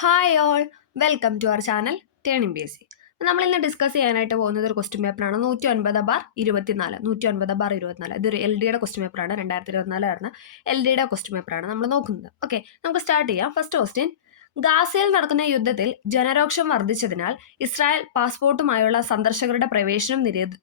Hi all, welcome to our channel turning B S C. നമ്മൾ ഇന്ന് discuss ചെയ്യാനായിട്ട് പോകുന്നത് ഒരു ക്വസ്റ്റ്യൻ പേപ്പറാണ് 109/24. ഇതൊരു എൽ ഡിയുടെ ക്വസ്റ്റ്യൻ പേപ്പറാണ്. 2024 നടന്ന എൽ ഡിയുടെ ക്വസ്റ്റ്യൻ പേപ്പറാണ് നമ്മൾ നോക്കുന്നത്. ഓക്കെ, നമുക്ക് സ്റ്റാർട്ട് ചെയ്യാം. ഫസ്റ്റ് ക്വസ്റ്റ്യൻ: ഗാസയിൽ നടക്കുന്ന യുദ്ധത്തിൽ ജനരോക്ഷം വർദ്ധിച്ചതിനാൽ ഇസ്രായേൽ പാസ്പോർട്ടുമായുള്ള സന്ദർശകരുടെ പ്രവേശനം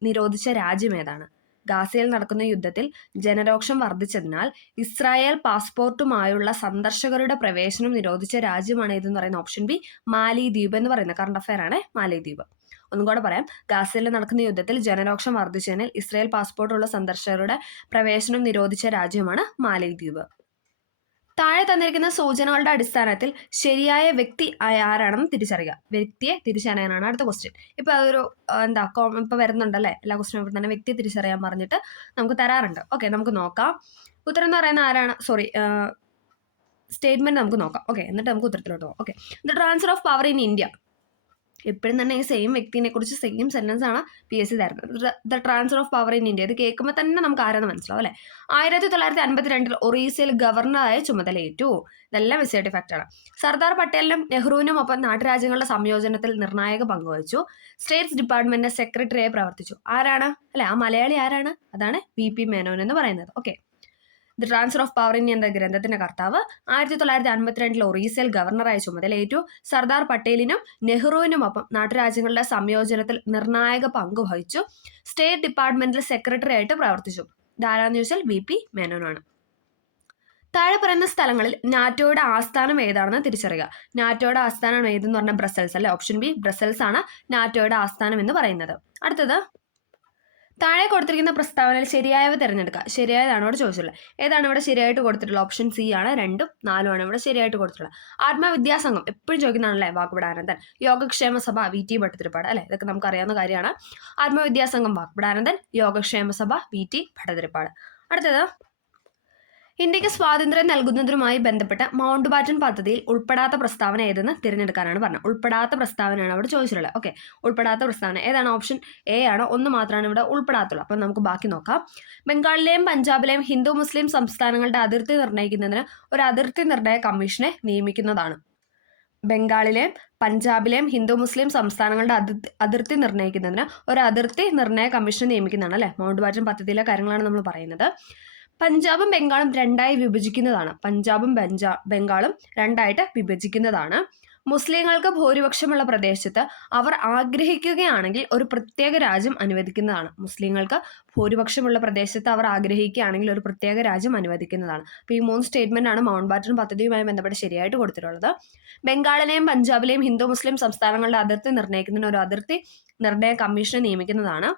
നിരോധിച്ച രാജ്യം ഏതാണ്? ഗാസയിൽ നടക്കുന്ന യുദ്ധത്തിൽ ജനരോക്ഷം വർദ്ധിച്ചതിനാൽ ഇസ്രായേൽ പാസ്പോർട്ടുമായുള്ള സന്ദർശകരുടെ പ്രവേശനം നിരോധിച്ച രാജ്യമാണ് ഇതെന്ന് പറയുന്ന ഓപ്ഷൻ ബി മാലിദ്വീപ് എന്ന് പറയുന്ന കറണ്ട് അഫയർ ആണ് മാലിദ്വീപ്. ഒന്നും കൂടെ പറയാം. ഗാസയിൽ നടക്കുന്ന യുദ്ധത്തിൽ ജനരോക്ഷം വർദ്ധിച്ചതിനാൽ ഇസ്രായേൽ പാസ്പോർട്ടുള്ള സന്ദർശകരുടെ പ്രവേശനം നിരോധിച്ച രാജ്യമാണ് മാലിദ്വീപ്. താഴെ തന്നിരിക്കുന്ന സൂചനകളുടെ അടിസ്ഥാനത്തിൽ ശരിയായ വ്യക്തി ആരാണെന്ന് തിരിച്ചറിയുക. വ്യക്തിയെ തിരിച്ചറിയാനാണ് അടുത്ത ക്വസ്റ്റ്യൻ. ഇപ്പൊ അതൊരു ഇപ്പൊ വരുന്നുണ്ടല്ലേ, എല്ലാ ക്വസ്റ്റ്യൻ പേപ്പർ തന്നെ വ്യക്തിയെ തിരിച്ചറിയാൻ പറഞ്ഞിട്ട് നമുക്ക് തരാറുണ്ട്. ഓക്കെ, നമുക്ക് നോക്കാം. ഉത്തരം എന്ന് പറയുന്ന ആരാണ്, സ്റ്റേറ്റ്മെന്റ് നമുക്ക് നോക്കാം. ഓക്കെ, എന്നിട്ട് നമുക്ക് ഉത്തരത്തിലോട്ട് പോകാം. Okay, the transfer of power in India. എപ്പോഴും തന്നെ ഈ സെയിം വ്യക്തിനെ കുറിച്ച് സെയിം സെന്റൻസ് ആണ് PSC തരുന്നത്. The transfer of power in India. ഇത് കേൾക്കുമ്പോൾ തന്നെ നമുക്ക് ആരാന്ന് മനസ്സിലാവും അല്ലെ. 1952 ഒറീസയിൽ ഗവർണറായ ചുമതലയേറ്റു. ഇതെല്ലാം വിസൈഡ് ഇഫക്റ്റ് ആണ്. സർദാർ പട്ടേലിനും നെഹ്റുവിനും ഒപ്പം നാട്ടുരാജ്യങ്ങളുടെ സംയോജനത്തിൽ നിർണായക പങ്കുവഹിച്ചു. സ്റ്റേറ്റ്സ് ഡിപ്പാർട്ട്മെന്റിന്റെ സെക്രട്ടറിയായി പ്രവർത്തിച്ചു. ആരാണ് അല്ലെ, ആ മലയാളി ആരാണ്? അതാണ് VP മേനോൻ എന്ന് പറയുന്നത്. Okay, the transfer of power in എന്ന ഗ്രന്ഥത്തിന്റെ കർത്താവ് 1952 ഒറീസയിൽ ഗവർണറായ ചുമതലയേറ്റു. സർദാർ പട്ടേലിനും നെഹ്റുവിനുമൊപ്പം നാട്ടുരാജ്യങ്ങളുടെ സംയോജനത്തിൽ നിർണായക പങ്ക് വഹിച്ചു. സ്റ്റേറ്റ് ഡിപ്പാർട്ട്മെന്റിൽ സെക്രട്ടറി ആയിട്ട് പ്രവർത്തിച്ചു. ഇതാരാന്ന് ചോദിച്ചാൽ VP മേനോനാണ്. താഴെ പറയുന്ന സ്ഥലങ്ങളിൽ നാറ്റോയുടെ ആസ്ഥാനം ഏതാണെന്ന് തിരിച്ചറിയുക. നാറ്റോയുടെ ആസ്ഥാനം ഏതെന്ന് പറഞ്ഞാൽ ബ്രസൽസ് അല്ലെ. ഓപ്ഷൻ ബി ബ്രസൽസ് ആണ് നാറ്റോയുടെ ആസ്ഥാനം എന്ന് പറയുന്നത്. അടുത്തത്: താഴെ കൊടുത്തിരിക്കുന്ന പ്രസ്താവനയിൽ ശരിയായവ തിരഞ്ഞെടുക്കുക. ശരിയായതാണ് ഇവിടെ ചോദിച്ചിട്ടുള്ളത്. ഏതാണ് ഇവിടെ ശരിയായിട്ട് കൊടുത്തിട്ടുള്ളത്? ഓപ്ഷൻ സി ആണ്. 2ഉം 4ഉം ആണ് ഇവിടെ ശരിയായിട്ട് കൊടുത്തിട്ടുള്ളത്. ആത്മവിദ്യാസംഘം എപ്പോഴും ചോദിക്കുന്നതാണല്ലേ. വാഗ്ബടാനന്ദൻ. യോഗക്ഷേമ സഭ VT ഭട്ടതിരിപ്പാട് അല്ലെ. ഇതൊക്കെ നമുക്ക് അറിയാവുന്ന കാര്യമാണ്. ആത്മവിദ്യാസംഘം വാഗ്ബടാനന്ദൻ, യോഗക്ഷേമ സഭ VT ഭട്ടതിരിപ്പാട്. അടുത്തത്: ഇന്ത്യക്ക് സ്വാതന്ത്ര്യം നൽകുന്നതുമായി ബന്ധപ്പെട്ട മൗണ്ട് ബാറ്റൻ പദ്ധതിയിൽ ഉൾപ്പെടാത്ത പ്രസ്താവന ഏതെന്ന് തിരഞ്ഞെടുക്കാനാണ് പറഞ്ഞത്. ഉൾപ്പെടാത്ത പ്രസ്താവനയാണ് അവിടെ ചോദിച്ചിട്ടുള്ളത്. ഓക്കെ, ഉൾപ്പെടാത്ത പ്രസ്താവന ഏതാണ്? ഓപ്ഷൻ A ആണ്. ഒന്ന് മാത്രമാണ് ഇവിടെ ഉൾപ്പെടാത്തുള്ളൂ. അപ്പം നമുക്ക് ബാക്കി നോക്കാം. ബംഗാളിലെയും പഞ്ചാബിലെയും ഹിന്ദു മുസ്ലിം സംസ്ഥാനങ്ങളുടെ അതിർത്തി നിർണ്ണയിക്കുന്നതിന് ഒരു അതിർത്തി നിർണ്ണയ കമ്മീഷനെ നിയമിക്കുന്നതാണ്. ബംഗാളിലെയും പഞ്ചാബിലെയും ഹിന്ദു മുസ്ലിം സംസ്ഥാനങ്ങളുടെ അതിർത്തി നിർണ്ണയിക്കുന്നതിന് ഒരു അതിർത്തി നിർണ്ണയ കമ്മീഷനെ നിയമിക്കുന്നതാണ് അല്ലെ. മൗണ്ട് ബാറ്റൻ പദ്ധതിയിലെ കാര്യങ്ങളാണ് നമ്മൾ പറയുന്നത്. പഞ്ചാബും ബംഗാളും രണ്ടായി വിഭജിക്കുന്നതാണ്. ബംഗാളും രണ്ടായിട്ട് വിഭജിക്കുന്നതാണ്. മുസ്ലിങ്ങൾക്ക് ഭൂരിപക്ഷമുള്ള പ്രദേശത്ത് അവർ ആഗ്രഹിക്കുകയാണെങ്കിൽ ഒരു പ്രത്യേക രാജ്യം അനുവദിക്കുന്നതാണ്. മുസ്ലിങ്ങൾക്ക് ഭൂരിപക്ഷമുള്ള പ്രദേശത്ത് അവർ ആഗ്രഹിക്കുകയാണെങ്കിൽ ഒരു പ്രത്യേക രാജ്യം അനുവദിക്കുന്നതാണ്. അപ്പോൾ ഈ 3 സ്റ്റേറ്റ്മെന്റ് ആണ് മൗണ്ട് ബാറ്റൻ പദ്ധതിയുമായി ബന്ധപ്പെട്ട് ശരിയായിട്ട് കൊടുത്തിട്ടുള്ളത്. ബംഗാളിലെയും പഞ്ചാബിലെയും ഹിന്ദു മുസ്ലിം സംസ്ഥാനങ്ങളുടെ അതിർത്തി നിർണ്ണയിക്കുന്നതിന് ഒരു അതിർത്തി നിർണ്ണയ കമ്മീഷനെ നിയമിക്കുന്നതാണ്.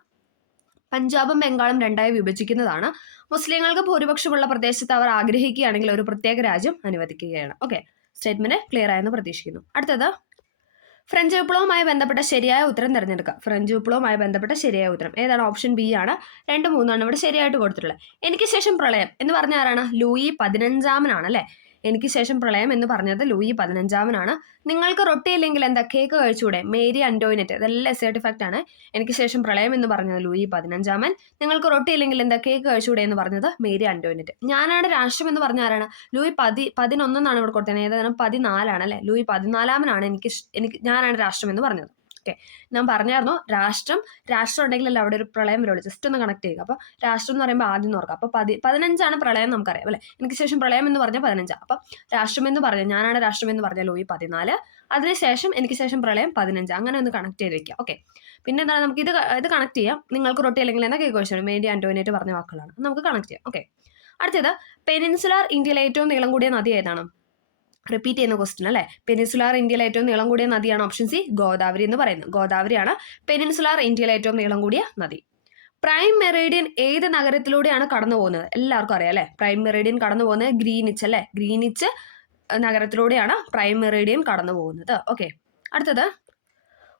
പഞ്ചാബും ബംഗാളും രണ്ടായി വിഭജിക്കുന്നതാണ്. മുസ്ലിങ്ങൾക്ക് ഭൂരിപക്ഷമുള്ള പ്രദേശത്ത് അവർ ആഗ്രഹിക്കുകയാണെങ്കിൽ ഒരു പ്രത്യേക രാജ്യം അനുവദിക്കുകയാണ്. ഓക്കെ, സ്റ്റേറ്റ്മെന്റ് ക്ലിയർ ആയെന്ന് പ്രതീക്ഷിക്കുന്നു. അടുത്തത്: ഫ്രഞ്ച് വിപ്ലവവുമായി ബന്ധപ്പെട്ട ശരിയായ ഉത്തരം തിരഞ്ഞെടുക്കുക. ഫ്രഞ്ച് വിപ്ലവവുമായി ബന്ധപ്പെട്ട ശരിയായ ഉത്തരം ഏതാണ്? ഓപ്ഷൻ ബി ആണ്. 2, 3 ആണ് ഇവിടെ ശരിയായിട്ട് കൊടുത്തിട്ടുള്ളത്. എനിക്ക് ശേഷം പ്രളയം എന്ന് പറഞ്ഞ ആരാണ്? ലൂയി 15 അല്ലെ. എനിക്ക് ശേഷം പ്രളയം എന്ന് പറഞ്ഞത് ലൂയി 15 നിങ്ങൾക്ക് റൊട്ടി ഇല്ലെങ്കിൽ എന്താ, കേക്ക് കഴിച്ചൂടെ? Mary Antoinette. ഇതെല്ലാം സർട്ടിഫാക്റ്റ് ആണ്. എനിക്ക് ശേഷം പ്രളയം എന്ന് പറഞ്ഞത് ലൂയി 15. നിങ്ങൾക്ക് റൊട്ടി ഇല്ലെങ്കിൽ എന്താ, കേക്ക് കഴിച്ചൂടെ എന്ന് പറഞ്ഞത് മേരി അന്റോയിനറ്റ്. ഞാനാണ് രാഷ്ട്രം എന്ന് പറഞ്ഞ ആരാണ്? ലൂയി 11 ഇവിടെ കൊടുത്തത്. ഏതാണ്? 14 അല്ലെ. ലൂയി 14 ഞാനാണ് രാഷ്ട്രം എന്ന് പറഞ്ഞത്. ഓക്കെ, ഞാൻ പറഞ്ഞായിരുന്നു രാഷ്ട്രം ഉണ്ടെങ്കിലല്ല അവിടെ ഒരു പ്രളയം വരുള്ളൂ. ജസ്റ്റ് ഒന്ന് കണക്ട് ചെയ്യുക. അപ്പോൾ രാഷ്ട്രം എന്ന് പറയുമ്പോൾ ആദ്യം ഓർക്കുക. അപ്പോൾ 15 പ്രളയം നമുക്കറിയാം അല്ലെ. എനിക്ക് ശേഷം പ്രളയം എന്ന് പറഞ്ഞാൽ 15. അപ്പം രാഷ്ട്രം എന്ന് പറഞ്ഞാൽ ഞാനാണ് രാഷ്ട്രം എന്ന് പറഞ്ഞാൽ ലൂയി 14. അതിനുശേഷം എനിക്ക് ശേഷം പ്രളയം 15. അങ്ങനെ ഒന്ന് കണക്ട് ചെയ്ത് വെക്കുക. ഓക്കെ, പിന്നെ എന്താണ് നമുക്ക് ഇത് കണക്ട് ചെയ്യാം. നിങ്ങൾക്ക് റൊട്ടി അല്ലെങ്കിൽ എന്താ കേക്ക് കഴിച്ചു മേരി ആന്റോണിയേറ്റ് പറഞ്ഞ വാക്കുകളാണ്. നമുക്ക് കണക്ട് ചെയ്യാം. ഓക്കെ, അടുത്തത്: പെനിൻസുലാർ ഇന്ത്യയിലെ ഏറ്റവും നീളം കൂടിയ നദി ഏതാണ്? റിപ്പീറ്റ് ചെയ്യുന്ന ക്വസ്റ്റ്യൻ അല്ലെ. പെനിൻസുലാർ ഇന്ത്യയിലെ ഏറ്റവും നീളം കൂടിയ നദിയാണ് ഓപ്ഷൻ സി ഗോദാവരി എന്ന് പറയുന്നത്. ഗോദാവരിയാണ് പെനിൻസുലാർ ഇന്ത്യയിലെ ഏറ്റവും നീളം കൂടിയ നദി. പ്രൈം മെറീഡിയൻ ഏത് നഗരത്തിലൂടെയാണ് കടന്നു പോകുന്നത്? എല്ലാവർക്കും അറിയാം അല്ലെ. പ്രൈം മെറീഡിയൻ കടന്നു പോകുന്നത് ഗ്രീനിച്ച് അല്ലെ. ഗ്രീനിച്ച് നഗരത്തിലൂടെയാണ് പ്രൈം മെറീഡിയൻ കടന്നു പോകുന്നത്. ഓക്കെ, അടുത്തത്: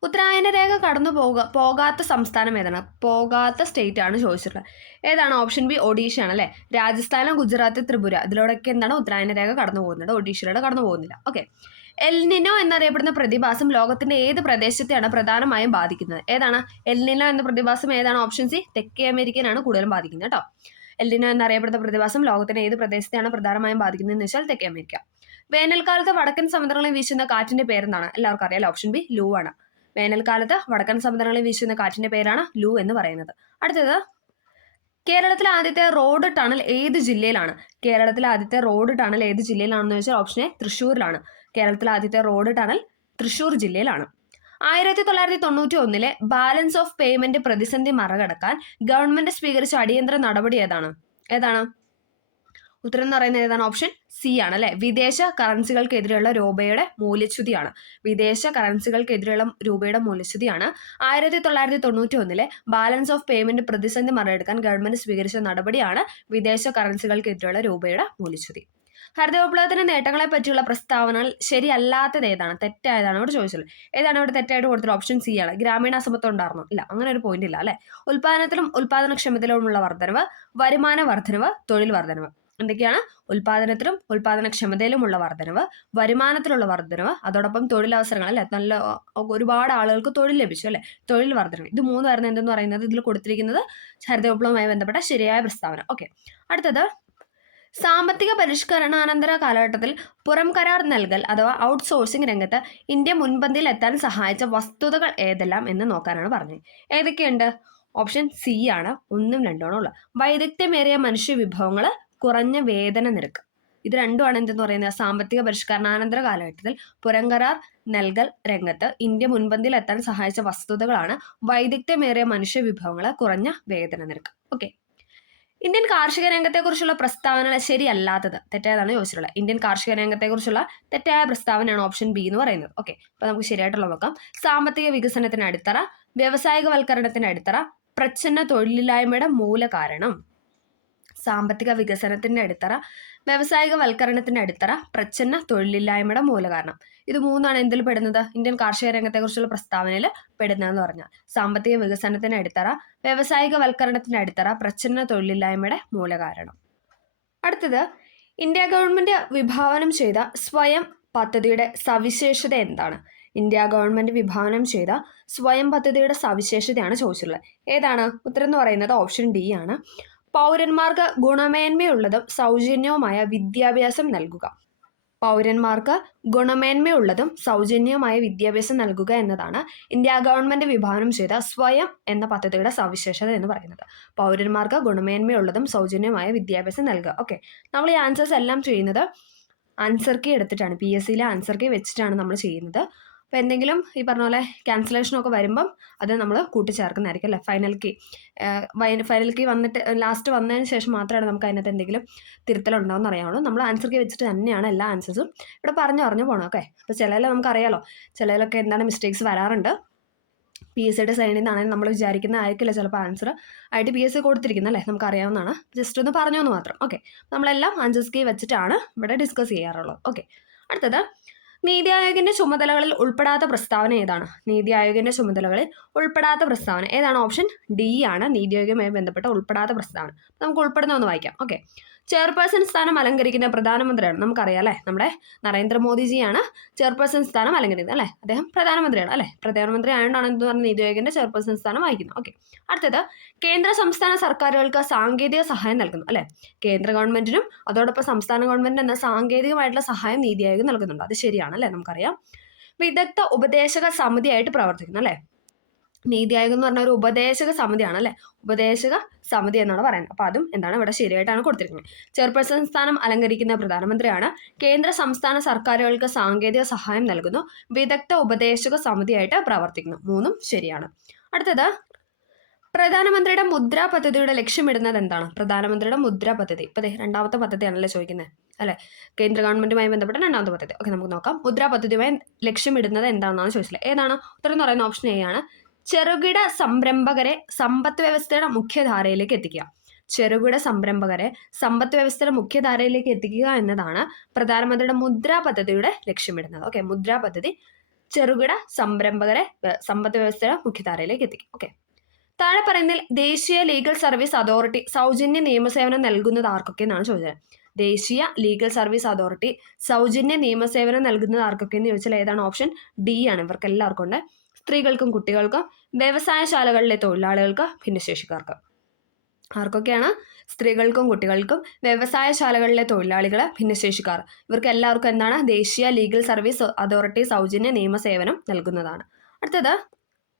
ഉത്തരായന രേഖ കടന്നു പോകാത്ത സംസ്ഥാനം ഏതാണ്? പോകാത്ത സ്റ്റേറ്റ് ആണ് ചോദിച്ചിട്ടുള്ളത്. ഏതാണ്? ഓപ്ഷൻ ബി ഒഡീഷയാണ് അല്ലെ. രാജസ്ഥാനും ഗുജറാത്ത്, ത്രിപുര ഇതിലൂടെയൊക്കെ എന്താണ് ഉത്തരായന രേഖ കടന്നു പോകുന്നത്. ഒഡീഷയിലൂടെ കടന്നു പോകുന്നില്ല. ഓക്കെ, എൽനിനോ എന്നറിയപ്പെടുന്ന പ്രതിഭാസം ലോകത്തിന്റെ ഏത് പ്രദേശത്തെയാണ് പ്രധാനമായും ബാധിക്കുന്നത്? ഏതാണ് എൽനിനോ എന്ന പ്രതിഭാസം? ഏതാണ്? ഓപ്ഷൻ സി തെക്കേ അമേരിക്കനാണ് കൂടുതലും ബാധിക്കുന്നത് കേട്ടോ. എൽനിനോ എന്നറിയപ്പെടുന്ന പ്രതിഭാസം ലോകത്തിന്റെ ഏത് പ്രദേശത്തെയാണ് പ്രധാനമായും ബാധിക്കുന്നത് എന്ന് വെച്ചാൽ തെക്കേ അമേരിക്ക. വേനൽക്കാലത്ത് വടക്കൻ സമുദ്രങ്ങളിൽ വീശുന്ന കാറ്റിന്റെ പേരെന്താണ്? എല്ലാവർക്കും അറിയാലോ, ഓപ്ഷൻ ബി ലൂ ആണ്. വേനൽക്കാലത്ത് വടക്കൻ സമുദ്രങ്ങളിൽ വീശുന്ന കാറ്റിന്റെ പേരാണ് ലൂ എന്ന് പറയുന്നത്. അടുത്തത്, കേരളത്തിലെ ആദ്യത്തെ റോഡ് ടണൽ ഏത് ജില്ലയിലാണ്? കേരളത്തിലെ ആദ്യത്തെ റോഡ് ടണൽ ഏത് ജില്ലയിലാണെന്ന് വെച്ചാൽ ഓപ്ഷൻ എ തൃശ്ശൂരിലാണ്. കേരളത്തിലെ ആദ്യത്തെ റോഡ് ടണൽ തൃശ്ശൂർ ജില്ലയിലാണ്. 1991 ബാലൻസ് ഓഫ് പേയ്മെന്റ് പ്രതിസന്ധി മറികടക്കാൻ ഗവൺമെന്റ് സ്വീകരിച്ച അടിയന്തര നടപടി ഏതാണ്? ഉത്തരം എന്ന് പറയുന്നത് ഏതാണ്? ഓപ്ഷൻ സി ആണ് അല്ലെ. വിദേശ കറൻസികൾക്കെതിരെയുള്ള രൂപയുടെ മൂല്യച്യുതിയാണ്. വിദേശ കറൻസികൾക്കെതിരെയുള്ള രൂപയുടെ മൂല്യച്യുതിയാണ് 1991 ബാലൻസ് ഓഫ് പേയ്മെന്റ് പ്രതിസന്ധി മറികടക്കാൻ ഗവൺമെന്റ് സ്വീകരിച്ച നടപടിയാണ് വിദേശ കറൻസികൾക്കെതിരെയുള്ള രൂപയുടെ മൂല്യച്യുതി. ഹരിത വിപ്ലവത്തിന്റെ നേട്ടങ്ങളെ പറ്റിയുള്ള പ്രസ്താവനകൾ ശരിയല്ലാത്തത് ഏതാണ്? തെറ്റായതാണ് ഇവിടെ ചോദിച്ചത്. ഏതാണ് ഇവിടെ തെറ്റായിട്ട് കൊടുത്തത്? ഓപ്ഷൻ സി ആണ്. ഗ്രാമീണ അസമത്വം ഉണ്ടായിരുന്നു. ഇല്ല, അങ്ങനെ ഒരു പോയിന്റ് ഇല്ല അല്ലെ. ഉൽപാദനത്തിലും ഉൽപാദനക്ഷമതയിലുമുള്ള വർധനവ്, വരുമാന വർധനവ്, തൊഴിൽ വർധനവ്. എന്തൊക്കെയാണ്? ഉൽപാദനത്തിലും ഉൽപാദനക്ഷമതയിലുമുള്ള വർധനവ്, വരുമാനത്തിലുള്ള വർധനവ്, അതോടൊപ്പം തൊഴിലവസരങ്ങൾ അല്ലെ, നല്ല ഒരുപാട് ആളുകൾക്ക് തൊഴിൽ ലഭിച്ചു അല്ലെ, തൊഴിൽ വർധനവ്. ഇത് മൂന്നായിരുന്നു എന്തെന്ന് പറയുന്നത് ഇതിൽ കൊടുത്തിരിക്കുന്നത് ഹരിത വിപ്ലവവുമായി ബന്ധപ്പെട്ട ശരിയായ പ്രസ്താവന. ഓക്കെ, അടുത്തത്, സാമ്പത്തിക പരിഷ്കരണാനന്തര കാലഘട്ടത്തിൽ പുറം കരാർ നൽകൽ അഥവാ ഔട്ട്സോഴ്സിംഗ് രംഗത്ത് ഇന്ത്യ മുൻപന്തിയിൽ എത്താൻ സഹായിച്ച വസ്തുതകൾ ഏതെല്ലാം എന്ന് നോക്കാനാണ് പറഞ്ഞത്. ഏതൊക്കെയുണ്ട്? ഓപ്ഷൻ സി ആണ്. 1ഉം 2ഉം ഉള്ളത്. വൈദഗ്ധ്യമേറിയ മനുഷ്യ വിഭവങ്ങൾ, കുറഞ്ഞ വേതന നിരക്ക്. ഇത് രണ്ടുമാണ് എന്തെന്ന് പറയുന്നത്? സാമ്പത്തിക പരിഷ്കരണാനന്തര കാലഘട്ടത്തിൽ പുറം കരാർ നൽകൽ രംഗത്ത് ഇന്ത്യ മുൻപന്തിയിൽ എത്താൻ സഹായിച്ച വസ്തുതകളാണ് വൈദഗ്ധ്യമേറിയ മനുഷ്യ വിഭവങ്ങൾ, കുറഞ്ഞ വേതന നിരക്ക്. ഓക്കെ, ഇന്ത്യൻ കാർഷിക രംഗത്തെക്കുറിച്ചുള്ള പ്രസ്താവന ശരിയല്ലാത്തത് തെറ്റായതാണ് ചോദിച്ചിട്ടുള്ളത്. ഇന്ത്യൻ കാർഷിക രംഗത്തെക്കുറിച്ചുള്ള തെറ്റായ പ്രസ്താവനയാണ് ഓപ്ഷൻ ബി എന്ന് പറയുന്നത്. ഓക്കെ, അപ്പൊ നമുക്ക് ശരിയായിട്ടുള്ള നോക്കാം. സാമ്പത്തിക വികസനത്തിന് അടിത്തറ, വ്യവസായികവൽക്കരണത്തിന് അടിത്തറ, പ്രച്ഛന്ന തൊഴിലില്ലായ്മയുടെ മൂലകാരണം. സാമ്പത്തിക വികസനത്തിന്റെ അടിത്തറ, വ്യവസായികവൽക്കരണത്തിന്റെ അടിത്തറ, പ്രച്ഛന്ന തൊഴിലില്ലായ്മയുടെ മൂലകാരണം. ഇത് മൂന്നാണ് എന്തിൽ പെടുന്നത്? ഇന്ത്യൻ കാർഷിക രംഗത്തെക്കുറിച്ചുള്ള പ്രസ്താവനയിൽ പെടുന്നതെന്ന് പറഞ്ഞാൽ സാമ്പത്തിക വികസനത്തിന്റെ അടിത്തറ, വ്യവസായികവൽക്കരണത്തിന്റെ അടിത്തറ, പ്രച്ഛന്ന തൊഴിലില്ലായ്മയുടെ മൂലകാരണം. അടുത്തത്, ഇന്ത്യ ഗവൺമെന്റ് വിഭാവനം ചെയ്ത സ്വയം പദ്ധതിയുടെ സവിശേഷത എന്താണ്? ഇന്ത്യ ഗവൺമെന്റ് വിഭാവനം ചെയ്ത സ്വയം പദ്ധതിയുടെ സവിശേഷതയാണ് ചോദിച്ചിട്ടുള്ളത്. ഏതാണ്? ഉത്തരം എന്ന് പറയുന്നത് ഓപ്ഷൻ ഡി ആണ്. പൗരന്മാർക്ക് ഗുണമേന്മയുള്ളതും സൗജന്യവുമായ വിദ്യാഭ്യാസം നൽകുക. പൗരന്മാർക്ക് ഗുണമേന്മയുള്ളതും സൗജന്യവുമായ വിദ്യാഭ്യാസം നൽകുക എന്നതാണ് ഇന്ത്യ ഗവൺമെന്റ് വിഭാവനം ചെയ്ത സ്വയം എന്ന പദ്ധതിയുടെ സവിശേഷത എന്ന് പറയുന്നത്. പൗരന്മാർക്ക് ഗുണമേന്മയുള്ളതും സൗജന്യവുമായ വിദ്യാഭ്യാസം നൽകുക. ഓക്കെ, നമ്മൾ ഈ ആൻസേഴ്സ് എല്ലാം ചെയ്യുന്നത് ആൻസർ കീ എടുത്തിട്ടാണ്. PSCയിലെ ആൻസർ കീ വെച്ചിട്ടാണ് നമ്മൾ ചെയ്യുന്നത്. അപ്പോൾ എന്തെങ്കിലും ഈ പറഞ്ഞ പോലെ ക്യാൻസലേഷനൊക്കെ വരുമ്പം അത് നമ്മൾ കൂട്ടിച്ചേർക്കുന്നതായിരിക്കും അല്ലേ. ഫൈനൽ കീ വന്നിട്ട് ലാസ്റ്റ് വന്നതിന് ശേഷം മാത്രമാണ് നമുക്ക് അതിനകത്ത് എന്തെങ്കിലും തിരുത്തലുണ്ടാവുമെന്ന് അറിയാവുള്ളൂ. നമ്മൾ ആൻസർ കീ വെച്ചിട്ട് തന്നെയാണ് എല്ലാ ആൻസേഴ്സും ഇവിടെ പറഞ്ഞു പോകണം. ഓക്കെ, അപ്പോൾ ചിലതിൽ നമുക്കറിയാലോ, ചിലതിലൊക്കെ എന്താണ് മിസ്റ്റേക്സ് വരാറുണ്ട്. PSCയുടെ സൈഡിൽ നിന്നാണെങ്കിൽ നമ്മൾ വിചാരിക്കുന്ന ആയിരിക്കില്ല ചിലപ്പോൾ ആൻസർ ആയിട്ട് PSC കൊടുത്തിരിക്കുന്നത് അല്ലേ, നമുക്കറിയാവുന്നതാണ്. ജസ്റ്റ് ഒന്ന് പറഞ്ഞോന്ന് മാത്രം. ഓക്കെ, നമ്മളെല്ലാം ആൻസേഴ്സ് കീ വെച്ചിട്ടാണ് ഇവിടെ ഡിസ്കസ് ചെയ്യാറുള്ളത്. ഓക്കെ, അടുത്തത്, നീതി ആയോഗിന്റെ ചുമതലകളിൽ ഉൾപ്പെടാത്ത പ്രസ്താവന ഏതാണ്? നീതി ആയോഗിന്റെ ചുമതലകളിൽ ഉൾപ്പെടാത്ത പ്രസ്താവന ഏതാണ്? ഓപ്ഷൻ ഡി ആണ്. നീതി ആയോഗുമായി ബന്ധപ്പെട്ട ഉൾപ്പെടാത്ത പ്രസ്താവന. നമുക്ക് ഉൾപ്പെടുന്ന ഒന്ന് വായിക്കാം. ഓക്കെ, ചെയർപേഴ്സൺ സ്ഥാനം അലങ്കരിക്കുന്ന പ്രധാനമന്ത്രിയാണ്. നമുക്കറിയാം അല്ലേ, നമ്മുടെ നരേന്ദ്രമോദിജിയാണ് ചെയർപേഴ്സൺ സ്ഥാനം അലങ്കരിക്കുന്നത് അല്ലേ. അദ്ദേഹം പ്രധാനമന്ത്രിയാണ് അല്ലേ. പ്രധാനമന്ത്രി ആയതുകൊണ്ടാണ് എന്ത് പറഞ്ഞ നീതി ആയോഗിന്റെ ചെയർപേഴ്സൺ സ്ഥാനം വഹിക്കുന്നത്. ഓക്കെ, അടുത്തത്, കേന്ദ്ര സംസ്ഥാന സർക്കാരുകൾക്ക് സാങ്കേതിക സഹായം നൽകുന്നു അല്ലേ. കേന്ദ്ര ഗവൺമെന്റിനും അതോടൊപ്പം സംസ്ഥാന ഗവൺമെന്റിനും എന്ന സാങ്കേതികമായിട്ടുള്ള സഹായം നീതി ആയോഗ് നൽകുന്നുണ്ട്. അത് ശരിയാണ് അല്ലേ, നമുക്കറിയാം. വിദഗ്ധ ഉപദേശക സമിതിയായിട്ട് പ്രവർത്തിക്കുന്നു അല്ലേ. നീതി ആയോഗ് എന്ന് പറഞ്ഞ ഒരു ഉപദേശക സമിതിയാണ് അല്ലേ. ഉപദേശക സമിതി എന്നാണ് പറയുന്നത്. അപ്പോൾ അതും എന്താണ് ഇവിടെ ശരിയായിട്ടാണ് കൊടുത്തിരിക്കുന്നത്. ചെയർപേഴ്സൺ സ്ഥാനം അലങ്കരിക്കുന്ന പ്രധാനമന്ത്രിയാണ്. കേന്ദ്ര സംസ്ഥാന സർക്കാരുകൾക്ക് സാങ്കേതിക സഹായം നൽകുന്നു. വിദഗ്ധ ഉപദേശക സമിതിയായിട്ട് പ്രവർത്തിക്കുന്നു. മൂന്നും ശരിയാണ്. അടുത്തത്, പ്രധാനമന്ത്രിയുടെ മുദ്ര പദ്ധതിയുടെ ലക്ഷ്യമിടുന്നത് എന്താണ്? പ്രധാനമന്ത്രിയുടെ മുദ്ര പദ്ധതി ഇപ്പോൾ രണ്ടാമത്തെ പദ്ധതിയാണല്ലേ ചോദിക്കുന്നത് അല്ലെ. കേന്ദ്ര ഗവൺമെന്റുമായി ബന്ധപ്പെട്ട രണ്ടാമത്തെ പദ്ധതി. ഓക്കെ, നമുക്ക് നോക്കാം. മുദ്ര പദ്ധതിയുമായി ലക്ഷ്യമിടുന്നത് എന്താണെന്നാണ് ചോദിച്ചത്. ഏതാണ്? ഉത്തരം എന്ന് പറയുന്ന ഓപ്ഷൻ എ ആണ്. ചെറുകിട സംരംഭകരെ സമ്പദ് വ്യവസ്ഥയുടെ മുഖ്യധാരയിലേക്ക് എത്തിക്കുക. ചെറുകിട സംരംഭകരെ സമ്പദ് വ്യവസ്ഥയുടെ മുഖ്യധാരയിലേക്ക് എത്തിക്കുക എന്നതാണ് പ്രധാനമന്ത്രിയുടെ മുദ്ര പദ്ധതിയുടെ ലക്ഷ്യമിടുന്നത്. ഓക്കെ, മുദ്ര പദ്ധതി ചെറുകിട സംരംഭകരെ സമ്പദ് വ്യവസ്ഥയുടെ മുഖ്യധാരയിലേക്ക് എത്തിക്കും. ഓക്കെ, താഴെ പറയുന്നതിൽ ദേശീയ ലീഗൽ സർവീസ് അതോറിറ്റി സൗജന്യ നിയമസേവനം നൽകുന്നത് ആർക്കൊക്കെ എന്നാണ് ചോദിച്ചത്. ദേശീയ ലീഗൽ സർവീസ് അതോറിറ്റി സൗജന്യ നിയമസേവനം നൽകുന്നത് ആർക്കൊക്കെ എന്ന് ചോദിച്ചാൽ ഏതാണ്? ഓപ്ഷൻ ഡി ആണ്. ഇവർക്ക് എല്ലാവർക്കും ഉണ്ട്. സ്ത്രീകൾക്കും കുട്ടികൾക്കും വ്യവസായശാലകളിലെ തൊഴിലാളികൾക്ക് ഭിന്നശേഷിക്കാർക്ക്. ആർക്കൊക്കെയാണ്? സ്ത്രീകൾക്കും കുട്ടികൾക്കും വ്യവസായശാലകളിലെ തൊഴിലാളികൾ, ഭിന്നശേഷിക്കാർ, ഇവർക്ക് എല്ലാവർക്കും എന്താണ്? ദേശീയ ലീഗൽ സർവീസ് അതോറിറ്റി സൗജന്യ നിയമസേവനം നൽകുന്നതാണ്. അടുത്തത്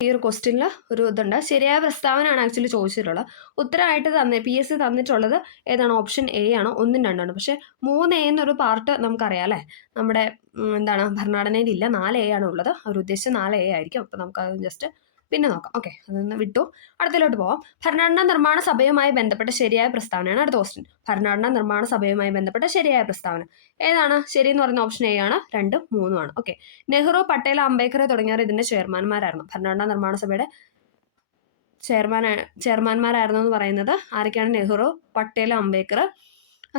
ഈ ഒരു ക്വസ്റ്റ്യനിൽ ഒരു ഇതുണ്ട്. ശരിയായ പ്രസ്താവനയാണ് ആക്ച്വലി ചോദിച്ചിട്ടുള്ളത്. ഉത്തരമായിട്ട് PSC തന്നിട്ടുള്ളത് ഏതാണ്? ഓപ്ഷൻ എ ആണ്. 1ഉം 2ആണ്. പക്ഷേ 3A എന്നൊരു പാർട്ട് നമുക്കറിയാം അല്ലേ, നമ്മുടെ എന്താണ് ഭരണഘടനയിൽ ഇല്ല. 4A ആണ് ഉള്ളത്. അവർ ഉദ്ദേശിച്ച 4A ആയിരിക്കും. അപ്പോൾ നമുക്കത് ജസ്റ്റ് പിന്നെ നോക്കാം. ഓക്കെ, അതൊന്ന് വിട്ടു. അടുത്തതിലോട്ട് പോവാം. ഭരണഘടനാ നിർമ്മാണ സഭയുമായി ബന്ധപ്പെട്ട ശരിയായ പ്രസ്താവനയാണ് അടുത്ത ക്വസ്റ്റ്യൻ. ഭരണഘടനാ നിർമ്മാണ സഭയുമായി ബന്ധപ്പെട്ട ശരിയായ പ്രസ്താവന ഏതാണ്? ശരി എന്ന് പറയുന്ന ഓപ്ഷൻ എ ആണ്. 2ഉം 3ഉം ആണ്. ഓക്കെ, നെഹ്റു, പട്ടേൽ, അംബേദ്കർ തുടങ്ങിയവർ ഇതിന്റെ ചെയർമാൻമാരായിരുന്നു. ഭരണഘടനാ നിർമ്മാണ സഭയുടെ ചെയർമാൻമാരായിരുന്നു എന്ന് പറയുന്നത് ആരൊക്കെയാണ്? നെഹ്റു, പട്ടേൽ, അംബേദ്കർ.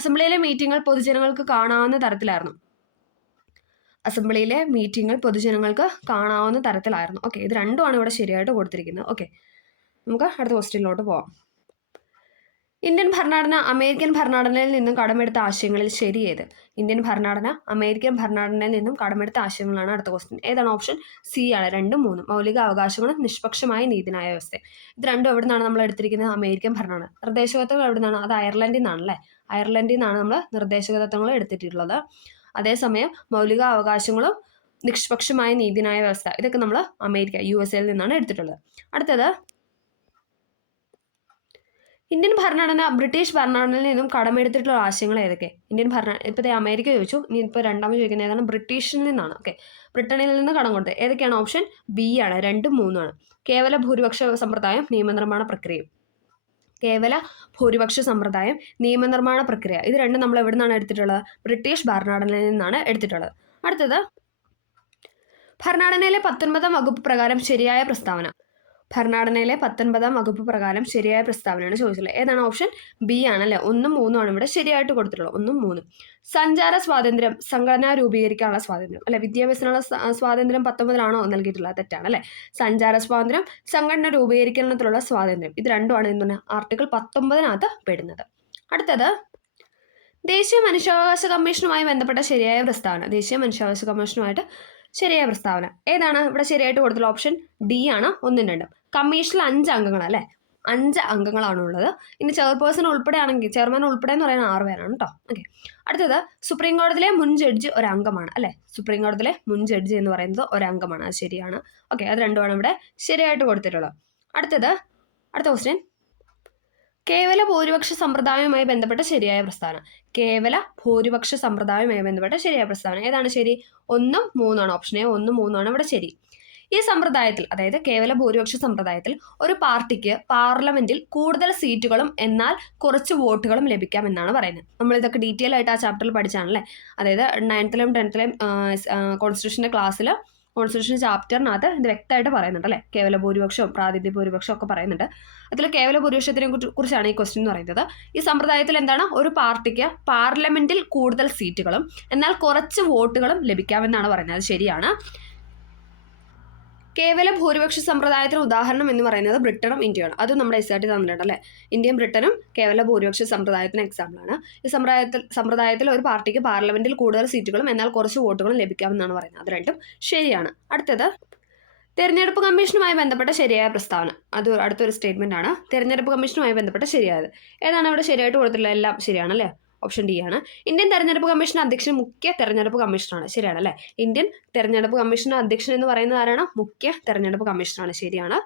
അസംബ്ലിയിലെ മീറ്റിങ്ങുകൾ പൊതുജനങ്ങൾക്ക് കാണാവുന്ന തരത്തിലായിരുന്നു. പൊതുജനങ്ങൾക്ക് കാണാവുന്ന തരത്തിലായിരുന്നു. ഓക്കെ, ഇത് രണ്ടുമാണ് ഇവിടെ ശരിയായിട്ട് കൊടുത്തിരിക്കുന്നത്. ഓക്കെ, നമുക്ക് അടുത്ത ക്വസ്റ്റ്യനിലോട്ട് പോവാം. ഇന്ത്യൻ ഭരണഘടന അമേരിക്കൻ ഭരണഘടനയിൽ നിന്നും കടമെടുത്ത ആശയങ്ങളിൽ ശരിയേത്? ഇന്ത്യൻ ഭരണഘടന അമേരിക്കൻ ഭരണഘടനയിൽ നിന്നും കടമെടുത്ത ആശയങ്ങളാണ് അടുത്ത ക്വസ്റ്റ്യൻ. ഏതാണ്? ഓപ്ഷൻ സി ആണ്. 2ഉം 3ഉം. മൗലിക അവകാശങ്ങളും നിഷ്പക്ഷമായ നീതിന്യായ വ്യവസ്ഥ. ഇത് രണ്ടും എവിടെ നിന്നാണ് നമ്മൾ എടുത്തിരിക്കുന്നത്? അമേരിക്കൻ ഭരണഘടന. നിർദ്ദേശകത്വങ്ങൾ എവിടെ നിന്നാണ്? അത് അയർലൻഡിൽ നിന്നാണല്ലേ. അയർലൻഡിൽ നിന്നാണ് നമ്മൾ നിർദ്ദേശകതത്വങ്ങൾ എടുത്തിട്ടുള്ളത്. അതേസമയം മൗലിക അവകാശങ്ങളും നിഷ്പക്ഷമായ നീതിന്യായ വ്യവസ്ഥ ഇതൊക്കെ നമ്മൾ USA നിന്നാണ് എടുത്തിട്ടുള്ളത്. അടുത്തത് ഇന്ത്യൻ ഭരണഘടന ബ്രിട്ടീഷ് ഭരണഘടനയിൽ നിന്നും കടമെടുത്തിട്ടുള്ള ആശയങ്ങൾ ഏതൊക്കെ? ഇന്ത്യൻ ഇപ്പോഴത്തെ അമേരിക്ക ചോദിച്ചു, ഇനി ഇപ്പോൾ രണ്ടാമത് ചോദിക്കുന്നത് ഏതാണ്? ബ്രിട്ടീഷിൽ നിന്നാണ്. ഓക്കെ, ബ്രിട്ടനിൽ നിന്ന് കടം കൊടുത്തത് ഏതൊക്കെയാണ്? ഓപ്ഷൻ ബി ആണ്. 2ഉം 3ഉം ആണ്. കേവല ഭൂരിപക്ഷ സമ്പ്രദായം, നിയമനിർമ്മാണ പ്രക്രിയ. കേവല ഭൂരിപക്ഷ സമ്പ്രദായം, നിയമനിർമ്മാണ പ്രക്രിയ. ഇത് രണ്ടും നമ്മൾ എവിടെ നിന്നാണ് എടുത്തിട്ടുള്ളത്? ബ്രിട്ടീഷ് ഭരണഘടനയിൽ നിന്നാണ് എടുത്തിട്ടുള്ളത്. അടുത്തത് ഭരണഘടനയിലെ 19ാം വകുപ്പ് പ്രകാരം ശരിയായ പ്രസ്താവന. ഭരണഘടനയിലെ 19ാം വകുപ്പ് പ്രകാരം ശരിയായ പ്രസ്താവനയാണ് ചോദിച്ചിട്ടുള്ളത്. ഏതാണ്? ഓപ്ഷൻ ബി ആണല്ലേ. 1ഉം 3ഉം ആണ് ഇവിടെ ശരിയായിട്ട് കൊടുത്തിട്ടുള്ളത്. 1ഉം 3ഉം. സഞ്ചാര സ്വാതന്ത്ര്യം, സംഘടന രൂപീകരിക്കാനുള്ള സ്വാതന്ത്ര്യം അല്ലെ. വിദ്യാഭ്യാസത്തിനുള്ള സ്വാതന്ത്ര്യം 19-ലാണോ നൽകിയിട്ടുള്ളത്? തെറ്റാണ് അല്ലെ. സഞ്ചാര സ്വാതന്ത്ര്യം, സംഘടന രൂപീകരിക്കുന്നതിനുള്ള സ്വാതന്ത്ര്യം, ഇത് രണ്ടുമാണ് എന്താണ് ആർട്ടിക്കിൾ 19-നകത്ത് പെടുന്നത്. അടുത്തത് ദേശീയ മനുഷ്യാവകാശ കമ്മീഷനുമായി ബന്ധപ്പെട്ട ശരിയായ പ്രസ്താവന. ദേശീയ മനുഷ്യാവകാശ കമ്മീഷനുമായിട്ട് ശരിയായ പ്രസ്താവന ഏതാണ്? ഇവിടെ ശരിയായിട്ട് കൊടുത്തുള്ള ഓപ്ഷൻ ഡി ആണ്. 1ഉം 2ഉം. കമ്മീഷനിൽ 5 അംഗങ്ങൾ അല്ലേ. 5 അംഗങ്ങളാണ് ഉള്ളത്. ഇനി ചെയർപേഴ്സൺ ഉൾപ്പെടെ ആണെങ്കിൽ ചെയർമാൻ ഉൾപ്പെടെ എന്ന് പറയുന്നത് 6 പേരാണ് കേട്ടോ. ഓക്കെ, അടുത്തത് സുപ്രീം കോടതിയിലെ മുൻ ജഡ്ജി ഒരംഗമാണ് അല്ലേ. സുപ്രീം കോടതിയിലെ മുൻ ജഡ്ജി എന്ന് പറയുന്നത് ഒരംഗമാണ്. അത് ശരിയാണ്. ഓക്കെ, അത് രണ്ടുമാണ് ഇവിടെ ശരിയായിട്ട് കൊടുത്തിട്ടുള്ളത്. അടുത്ത ക്വസ്റ്റ്യൻ കേവല ഭൂരിപക്ഷ സമ്പ്രദായവുമായി ബന്ധപ്പെട്ട ശരിയായ പ്രസ്താവന. കേവല ഭൂരിപക്ഷ സമ്പ്രദായവുമായി ബന്ധപ്പെട്ട ശരിയായ പ്രസ്താവന ഏതാണ്? ശരി 1ഉം 3ഉം ആണ്. ഓപ്ഷൻ എ 1ഉം 3ഉം ആണ് ഇവിടെ ശരി. ഈ സമ്പ്രദായത്തിൽ, അതായത് കേവല ഭൂരിപക്ഷ സമ്പ്രദായത്തിൽ ഒരു പാർട്ടിക്ക് പാർലമെന്റിൽ കൂടുതൽ സീറ്റുകളും എന്നാൽ കുറച്ച് വോട്ടുകളും ലഭിക്കാം എന്നാണ് പറയുന്നത്. നമ്മൾ ഇതൊക്കെ ഡീറ്റെയിൽ ആയിട്ട് ആ ചാപ്റ്ററിൽ പഠിച്ചാണല്ലേ. അതായത് 9th-ലെയും 10th-ലെയും കോൺസ്റ്റിറ്റ്യൂഷൻ്റെ ക്ലാസ്സിൽ കോൺസ്റ്റിറ്റ്യൂഷൻ ചാപ്റ്ററിനകത്ത് ഇത് വ്യക്തമായിട്ട് പറയുന്നുണ്ട് അല്ലേ. കേവല ഭൂരിപക്ഷവും പ്രാതിനിധ്യ ഭൂരിപക്ഷവും ഒക്കെ പറയുന്നുണ്ട്. അതിൽ കേവല ഭൂരിപക്ഷത്തിനെ കുറിച്ചാണ് ഈ ക്വസ്റ്റ്യൻ എന്ന് പറയുന്നത്. ഈ സമ്പ്രദായത്തിൽ എന്താണ്? ഒരു പാർട്ടിക്ക് പാർലമെന്റിൽ കൂടുതൽ സീറ്റുകളും എന്നാൽ കുറച്ച് വോട്ടുകളും ലഭിക്കാമെന്നാണ് പറയുന്നത്. അത് ശരിയാണ്. കേവല ഭൂരിപക്ഷ സമ്പ്രദായത്തിന് ഉദാഹരണം എന്ന് പറയുന്നത് ബ്രിട്ടനും ഇന്ത്യയാണ്. അതും നമ്മുടെ SRT തന്നിട്ടുണ്ട് അല്ലേ. ഇന്ത്യയും ബ്രിട്ടനും കേവല ഭൂരിപക്ഷ സമ്പ്രദായത്തിന് എക്സാമ്പിളാണ്. ഈ സമ്പ്രദായത്തിൽ ഒരു പാർട്ടിക്ക് പാർലമെന്റിൽ കൂടുതൽ സീറ്റുകളും എന്നാൽ കുറച്ച് വോട്ടുകളും ലഭിക്കാമെന്നാണ് പറയുന്നത്. അത് രണ്ടും ശരിയാണ്. അടുത്തത് തെരഞ്ഞെടുപ്പ് കമ്മീഷനുമായി ബന്ധപ്പെട്ട ശരിയായ പ്രസ്താവന. അത് അടുത്തൊരു സ്റ്റേറ്റ്മെന്റ് ആണ്. തെരഞ്ഞെടുപ്പ് കമ്മീഷനുമായി ബന്ധപ്പെട്ട ശരിയായത് ഏതാണ്? ഇവിടെ ശരിയായിട്ട് കൊടുത്തിട്ടുള്ള എല്ലാം ശരിയാണല്ലേ. ഓപ്ഷൻ ഡി ആണ്. ഇന്ത്യൻ തെരഞ്ഞെടുപ്പ് കമ്മീഷൻ അധ്യക്ഷൻ മുഖ്യ തെരഞ്ഞെടുപ്പ് കമ്മീഷണറാണ്. ശരിയാണല്ലേ. ഇന്ത്യൻ തെരഞ്ഞെടുപ്പ് കമ്മീഷൻ അധ്യക്ഷൻ എന്ന് പറയുന്നത് ആരാണ്? മുഖ്യ തെരഞ്ഞെടുപ്പ് കമ്മീഷണറാണ്. ശരിയാണ്.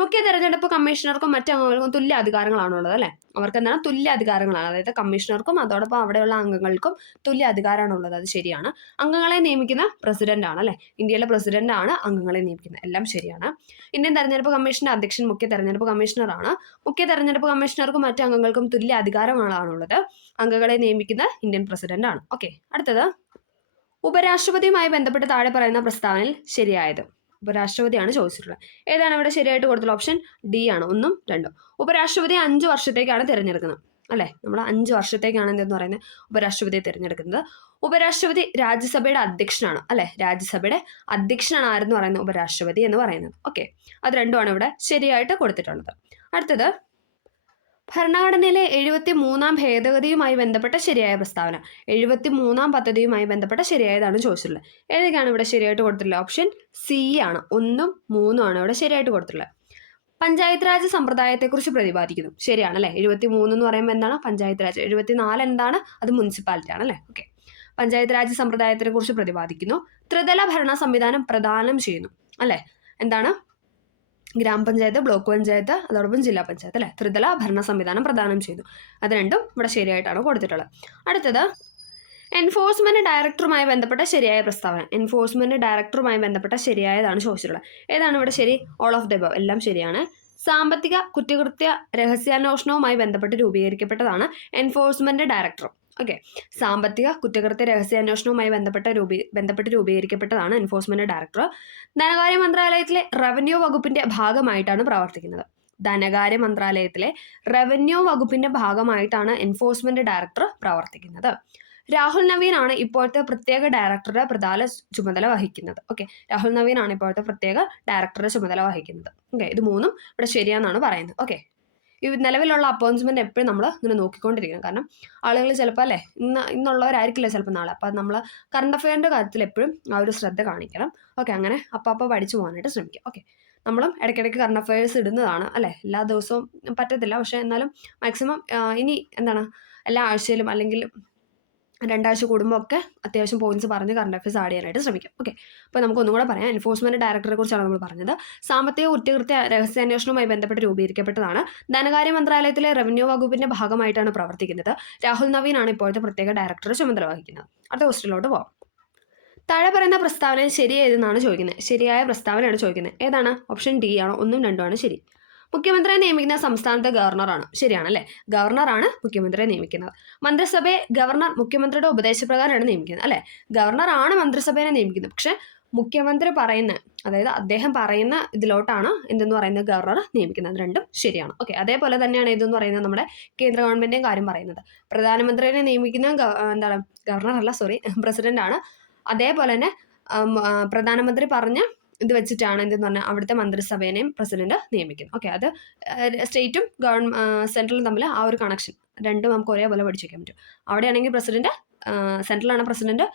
മുഖ്യ തെരഞ്ഞെടുപ്പ് കമ്മീഷണർക്കും മറ്റു അംഗങ്ങൾക്കും തുല്യ അധികാരങ്ങളാണുള്ളത് അല്ലേ. അവർക്ക് എന്താണ്? തുല്യ അധികാരങ്ങളാണ്. അതായത് കമ്മീഷണർക്കും അതോടൊപ്പം അവിടെയുള്ള അംഗങ്ങൾക്കും തുല്യ അധികാരമാണുള്ളത്. അത് ശരിയാണ്. അംഗങ്ങളെ നിയമിക്കുന്ന പ്രസിഡന്റ് ആണ് അല്ലേ. ഇന്ത്യയിലെ പ്രസിഡന്റ് ആണ് അംഗങ്ങളെ നിയമിക്കുന്നത്. എല്ലാം ശരിയാണ്. ഇന്ത്യൻ തെരഞ്ഞെടുപ്പ് കമ്മീഷന്റെ അധ്യക്ഷൻ മുഖ്യ തെരഞ്ഞെടുപ്പ് കമ്മീഷണറാണ്. മുഖ്യ തെരഞ്ഞെടുപ്പ് കമ്മീഷണർക്കും മറ്റു അംഗങ്ങൾക്കും തുല്യ അധികാരങ്ങളാണുള്ളത്. അംഗങ്ങളെ നിയമിക്കുന്ന ഇന്ത്യൻ പ്രസിഡന്റ് ആണ്. ഓക്കെ, അടുത്തത് ഉപരാഷ്ട്രപതിയുമായി ബന്ധപ്പെട്ട് താഴെ പറയുന്ന പ്രസ്താവനയിൽ ശരിയായത്. ഉപരാഷ്ട്രപതിയാണ് ചോദിച്ചിട്ടുള്ളത്. ഏതാണ് ഇവിടെ ശരിയായിട്ട് കൊടുത്തുള്ള ഓപ്ഷൻ ഡി ആണ്. 1ഉം 2ഉം. ഉപരാഷ്ട്രപതി 5 വർഷത്തേക്കാണ് തിരഞ്ഞെടുക്കുന്നത് അല്ലേ. നമ്മൾ 5 വർഷത്തേക്കാണ് എന്തെന്ന് പറയുന്നത് ഉപരാഷ്ട്രപതിയെ തിരഞ്ഞെടുക്കുന്നത്. ഉപരാഷ്ട്രപതി രാജ്യസഭയുടെ അധ്യക്ഷനാണ് അല്ലേ. രാജ്യസഭയുടെ അധ്യക്ഷനാണ് ആരെന്ന് പറയുന്നത്? ഉപരാഷ്ട്രപതി എന്ന് പറയുന്നത്. ഓക്കെ, അത് രണ്ടുമാണ് ഇവിടെ ശരിയായിട്ട് കൊടുത്തിട്ടുള്ളത്. അടുത്തത് ഭരണഘടനയിലെ 73ാം ഭേദഗതിയുമായി ബന്ധപ്പെട്ട ശരിയായ പ്രസ്താവന. 73ാം പദ്ധതിയുമായി ബന്ധപ്പെട്ട ശരിയായതാണ് ചോദിച്ചിട്ടുള്ളത്. ഏതൊക്കെയാണ് ഇവിടെ ശരിയായിട്ട് കൊടുത്തിട്ടുള്ളത്? ഓപ്ഷൻ സി ആണ്. 1ഉം 3ഉം ആണ് ഇവിടെ ശരിയായിട്ട് കൊടുത്തിട്ടുള്ളത്. പഞ്ചായത്ത് രാജ് സമ്പ്രദായത്തെക്കുറിച്ച് പ്രതിപാദിക്കുന്നു. ശരിയാണല്ലേ. 73 എന്ന് പറയുമ്പോൾ എന്താണ്? പഞ്ചായത്ത് രാജ്. 74 എന്താണ്? അത് മുനിസിപ്പാലിറ്റി ആണല്ലേ. ഓക്കെ. പഞ്ചായത്ത് രാജ് സമ്പ്രദായത്തിനെ കുറിച്ച് പ്രതിപാദിക്കുന്നു. ത്രിതല ഭരണ സംവിധാനം പ്രദാനം ചെയ്യുന്നു അല്ലേ. എന്താണ്? ഗ്രാമപഞ്ചായത്ത്, ബ്ലോക്ക് പഞ്ചായത്ത്, അതോടൊപ്പം ജില്ലാ പഞ്ചായത്ത് അല്ലേ. ത്രിതല ഭരണ സംവിധാനം പ്രദാനം ചെയ്തു. അത് രണ്ടും ഇവിടെ ശരിയായിട്ടാണ് കൊടുത്തിട്ടുള്ളത്. അടുത്തത് എൻഫോഴ്സ്മെന്റ് ഡയറക്ടറുമായി ബന്ധപ്പെട്ട ശരിയായ പ്രസ്താവന. എൻഫോഴ്സ്മെന്റ് ഡയറക്ടറുമായി ബന്ധപ്പെട്ട ശരിയായതാണ് ചോദിച്ചിട്ടുള്ളത്. ഏതാണ് ഇവിടെ ശരി? ഓൾ ഓഫ് ദ എബവ് എല്ലാം ശരിയാണ്. സാമ്പത്തിക കുറ്റകൃത്യ രഹസ്യാന്വേഷണവുമായി ബന്ധപ്പെട്ട് രൂപീകരിക്കപ്പെട്ടതാണ് എൻഫോഴ്സ്മെന്റ് ഡയറക്ടർ. ഓക്കെ. സാമ്പത്തിക കുറ്റകൃത്യ രഹസ്യാന്വേഷണവുമായി ബന്ധപ്പെട്ട് രൂപീകരിക്കപ്പെട്ടതാണ് എൻഫോഴ്സ്മെന്റ് ഡയറക്ടർ. ധനകാര്യ മന്ത്രാലയത്തിലെ റവന്യൂ വകുപ്പിന്റെ ഭാഗമായിട്ടാണ് പ്രവർത്തിക്കുന്നത്. ധനകാര്യ മന്ത്രാലയത്തിലെ റവന്യൂ വകുപ്പിന്റെ ഭാഗമായിട്ടാണ് എൻഫോഴ്സ്മെന്റ് ഡയറക്ടർ പ്രവർത്തിക്കുന്നത്. രാഹുൽ നവീൻ ആണ് ഇപ്പോഴത്തെ പ്രത്യേക ഡയറക്ടറുടെ പ്രധാന ചുമതല വഹിക്കുന്നത്. ഓക്കെ. രാഹുൽ നവീൻ ആണ് ഇപ്പോഴത്തെ പ്രത്യേക ഡയറക്ടറുടെ ചുമതല വഹിക്കുന്നത്. ഓക്കെ. ഇത് മൂന്നും ഇവിടെ ശരിയാണെന്നാണ് പറയുന്നത്. ഓക്കെ. ഈ നിലവിലുള്ള അപ്പോയിൻറ്റ്മെന്റ് എപ്പോഴും നമ്മൾ ഇങ്ങനെ നോക്കിക്കൊണ്ടിരിക്കണം. കാരണം ആളുകൾ ചിലപ്പോൾ അല്ലേ ഇന്നുള്ളവരായിരിക്കില്ല ചിലപ്പോൾ നാളെ. അപ്പം നമ്മൾ കറണ്ട് അഫെയറിൻ്റെ കാര്യത്തിൽ എപ്പോഴും ആ ഒരു ശ്രദ്ധ കാണിക്കണം. ഓക്കെ. അങ്ങനെ അപ്പോൾ പഠിച്ചു പോകാനായിട്ട് ശ്രമിക്കുക. ഓക്കെ. നമ്മളും ഇടയ്ക്കിടയ്ക്ക് കറണ്ട് അഫെയർസ് ഇടുന്നതാണ് അല്ലേ. എല്ലാ ദിവസവും പറ്റത്തില്ല. പക്ഷേ എന്നാലും മാക്സിമം ഇനി എന്താണ് എല്ലാ ആഴ്ചയിലും അല്ലെങ്കിൽ 2 ആഴ്ച കൂടുമ്പോൾ ഒക്കെ അത്യാവശ്യം പോയിന്റ്സ് പറഞ്ഞ് കറണ്ട് അഫെയർസ് ആഡ് ചെയ്യാനായിട്ട് ശ്രമിക്കാം. ഓക്കെ. അപ്പോൾ നമുക്കൊന്നും കൂടെ പറയാം. എൻഫോഴ്സ്മെന്റ് ഡയറക്ടറെ കുറിച്ചാണ് നമ്മൾ പറഞ്ഞത്. സാമ്പത്തിക കുറ്റകൃത്യ രഹസ്യാന്വേഷണവുമായി ബന്ധപ്പെട്ട് രൂപീകരിക്കപ്പെട്ടതാണ്. ധനകാര്യ മന്ത്രാലയത്തിലെ റവന്യൂ വകുപ്പിന്റെ ഭാഗമായിട്ടാണ് പ്രവർത്തിക്കുന്നത്. രാഹുൽ നവീൻ ആണ് ഇപ്പോഴത്തെ പ്രത്യേക ഡയറക്ടറുടെ ചുമതല വഹിക്കുന്നത്. അടുത്ത ക്വസ്റ്റ്യനിലോട്ട് പോകാം. താഴെ പറയുന്ന പ്രസ്താവനയിൽ ശരി ഏതെന്നാണ് ചോദിക്കുന്നത്. ശരിയായ പ്രസ്താവനയാണ് ചോദിക്കുന്നത്. ഏതാണ്? ഓപ്ഷൻ ഡി ആണ്. 1ഉം 2ഉം ആണ് ശരി. മുഖ്യമന്ത്രിയെ നിയമിക്കുന്ന സംസ്ഥാനത്തെ ഗവർണറാണ്. ശരിയാണല്ലേ. ഗവർണറാണ് മുഖ്യമന്ത്രിയെ നിയമിക്കുന്നത്. മന്ത്രിസഭയെ ഗവർണർ മുഖ്യമന്ത്രിയുടെ ഉപദേശപ്രകാരമാണ് നിയമിക്കുന്നത് അല്ലേ. ഗവർണറാണ് മന്ത്രിസഭയെ നിയമിക്കുന്നത്. പക്ഷെ മുഖ്യമന്ത്രി പറയുന്ന, അതായത് അദ്ദേഹം പറയുന്ന ഇതിലോട്ടാണ് എന്തെന്ന് പറയുന്നത് ഗവർണർ നിയമിക്കുന്നത്. രണ്ടും ശരിയാണ്. ഓക്കെ. അതേപോലെ തന്നെയാണ് ഇതെന്ന് പറയുന്നത് നമ്മുടെ കേന്ദ്ര ഗവൺമെന്റിന്റെയും കാര്യം പറയുന്നത്. പ്രധാനമന്ത്രിയെ നിയമിക്കുന്ന ഗവർണർ അല്ല, സോറി, പ്രസിഡന്റ് ആണ്. അതേപോലെ തന്നെ പ്രധാനമന്ത്രി പറഞ്ഞ ഇത് വെച്ചിട്ടാണ് എന്തെന്ന് പറഞ്ഞാൽ അവിടുത്തെ മന്ത്രിസഭേനെയും പ്രസിഡന്റ് നിയമിക്കുന്നത്. ഓക്കെ. അത് സ്റ്റേറ്റും സെൻട്രലും തമ്മിൽ ആ ഒരു കണക്ഷൻ രണ്ടും നമുക്ക് ഒരേപോലെ പഠിച്ചു വയ്ക്കാൻ പറ്റും. അവിടെയാണെങ്കിൽ പ്രസിഡന്റ്, സെൻട്രലാണ് പ്രസിഡന്റ്.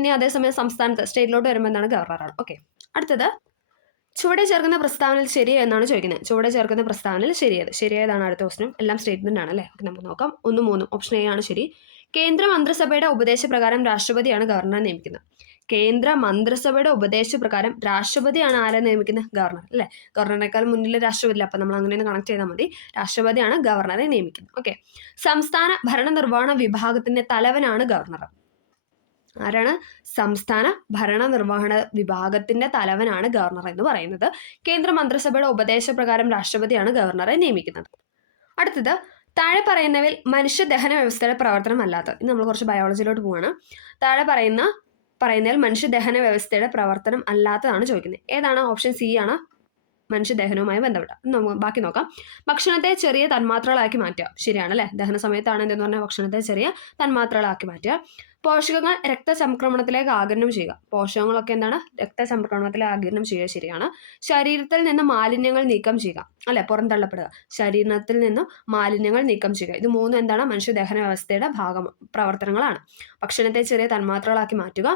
ഇനി അതേസമയം സംസ്ഥാനത്ത് സ്റ്റേറ്റിലോട്ട് വരുമ്പോൾ എന്താണ് ഗവർണറാണ്. ഓക്കെ. അടുത്തത് ചുവടെ ചേർക്കുന്ന പ്രസ്താവനയിൽ ശരി എന്നാണ് ചോദിക്കുന്നത്. ചുവടെ ചേർക്കുന്ന പ്രസ്താവനയിൽ ശരിയായതാണ് അടുത്ത ക്വസ്റ്റ്യൻ. എല്ലാം സ്റ്റേറ്റ്മെന്റ് ആണ് അല്ലേ. ഓക്കെ. നമുക്ക് നോക്കാം. 1ഉം 3ഉം. ഓപ്ഷൻ എ ആണ് ശരി. കേന്ദ്ര മന്ത്രിസഭയുടെ ഉപദേശപ്രകാരം രാഷ്ട്രപതിയാണ് ഗവർണറെ നിയമിക്കുന്നത്. കേന്ദ്ര മന്ത്രിസഭയുടെ ഉപദേശപ്രകാരം രാഷ്ട്രപതിയാണ് ആരെ നിയമിക്കുന്നത്? ഗവർണർ അല്ലേ. ഗവർണറിനേക്കാൾ മുന്നിൽ രാഷ്ട്രപതി. അപ്പം നമ്മൾ അങ്ങനെ കണക്ട് ചെയ്താൽ മതി. രാഷ്ട്രപതിയാണ് ഗവർണറെ നിയമിക്കുന്നത്. ഓക്കെ. സംസ്ഥാന ഭരണനിർവഹണ വിഭാഗത്തിന്റെ തലവനാണ് ഗവർണർ. ആരാണ്? സംസ്ഥാന ഭരണനിർവഹണ വിഭാഗത്തിന്റെ തലവനാണ് ഗവർണർ എന്ന് പറയുന്നത്. കേന്ദ്ര മന്ത്രിസഭയുടെ ഉപദേശപ്രകാരം രാഷ്ട്രപതിയാണ് ഗവർണറെ നിയമിക്കുന്നത്. അടുത്തത് താഴെ പറയുന്നവയിൽ മനുഷ്യദഹന വ്യവസ്ഥയുടെ പ്രവർത്തനം അല്ലാത്തത്. ഇന്ന് നമ്മൾ കുറച്ച് ബയോളജിയിലോട്ട് പോവാണ്. താഴെ പറയുന്നതിൽ മനുഷ്യദഹന വ്യവസ്ഥയുടെ പ്രവർത്തനം അല്ലാത്തതാണ് ചോദിക്കുന്നത്. ഏതാണ്? ഓപ്ഷൻ സി ആണ് മനുഷ്യദഹനവുമായി ബന്ധപ്പെട്ട. നമുക്ക് ബാക്കി നോക്കാം. ഭക്ഷണത്തെ ചെറിയ തന്മാത്രകളാക്കി മാറ്റുക. ശരിയാണല്ലേ. ദഹന സമയത്താണ് എന്തെന്ന് പറഞ്ഞാൽ ഭക്ഷണത്തെ ചെറിയ തന്മാത്രകളാക്കി മാറ്റുക. പോഷകങ്ങൾ രക്തചംക്രമണത്തിലേക്ക് ആഗിരണം ചെയ്യുക. പോഷകങ്ങളൊക്കെ എന്താണ്? രക്തചംക്രമണത്തിലേക്ക് ആഗിരണം ചെയ്യുക. ശരിയാണ്. ശരീരത്തിൽ നിന്ന് മാലിന്യങ്ങൾ നീക്കം ചെയ്യുക അല്ലെ, പുറന്തള്ളപ്പെടുക. ശരീരത്തിൽ നിന്നും മാലിന്യങ്ങൾ നീക്കം ചെയ്യുക. ഇത് മൂന്നും എന്താണ്? മനുഷ്യദഹന വ്യവസ്ഥയുടെ പ്രവർത്തനങ്ങളാണ്. ഭക്ഷണത്തെ ചെറിയ തന്മാത്രകളാക്കി മാറ്റുക,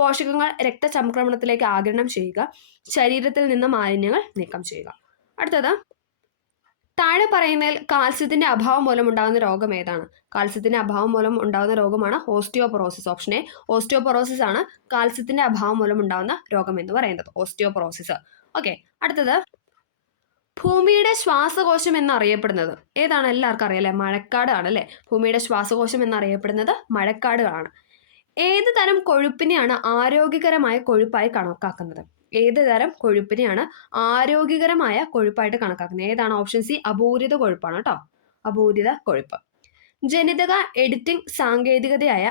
പോഷകങ്ങൾ രക്തചംക്രമണത്തിലേക്ക് ആഗിരണം ചെയ്യുക, ശരീരത്തിൽ നിന്ന് മാലിന്യങ്ങൾ നീക്കം ചെയ്യുക. അടുത്തത് താഴെ പറയുന്നതിൽ കാൽസ്യത്തിന്റെ അഭാവം മൂലം ഉണ്ടാകുന്ന രോഗം ഏതാണ്? കാൽസ്യത്തിന്റെ അഭാവം മൂലം ഉണ്ടാകുന്ന രോഗമാണ് ഓസ്റ്റിയോപൊറോസിസ്. ഓപ്ഷൻ എ ഓസ്റ്റിയോപൊറോസിസ് ആണ് കാൽസ്യത്തിന്റെ അഭാവം മൂലം ഉണ്ടാകുന്ന രോഗം എന്ന് പറയുന്നത്. ഓസ്റ്റിയോപൊറോസിസ്. ഓക്കെ. അടുത്തത് ഭൂമിയുടെ ശ്വാസകോശം എന്നറിയപ്പെടുന്നത് ഏതാണ്? എല്ലാവർക്കും അറിയാം. മഴക്കാട് ആണ് അല്ലേ. ഭൂമിയുടെ ശ്വാസകോശം എന്നറിയപ്പെടുന്നത് മഴക്കാടുകളാണ്. ഏത് തരം കൊഴുപ്പിനെയാണ് ആരോഗ്യകരമായ കൊഴുപ്പായി കണക്കാക്കുന്നത്? ഏത് തരം കൊഴുപ്പിനെയാണ് ആരോഗ്യകരമായ കൊഴുപ്പായിട്ട് കണക്കാക്കുന്നത്? ഏതാണ്? ഓപ്ഷൻ സി അപൂരിത കൊഴുപ്പാണ് കേട്ടോ. അപൂരിത കൊഴുപ്പ്. ജനിതക എഡിറ്റിംഗ് സാങ്കേതികതയായ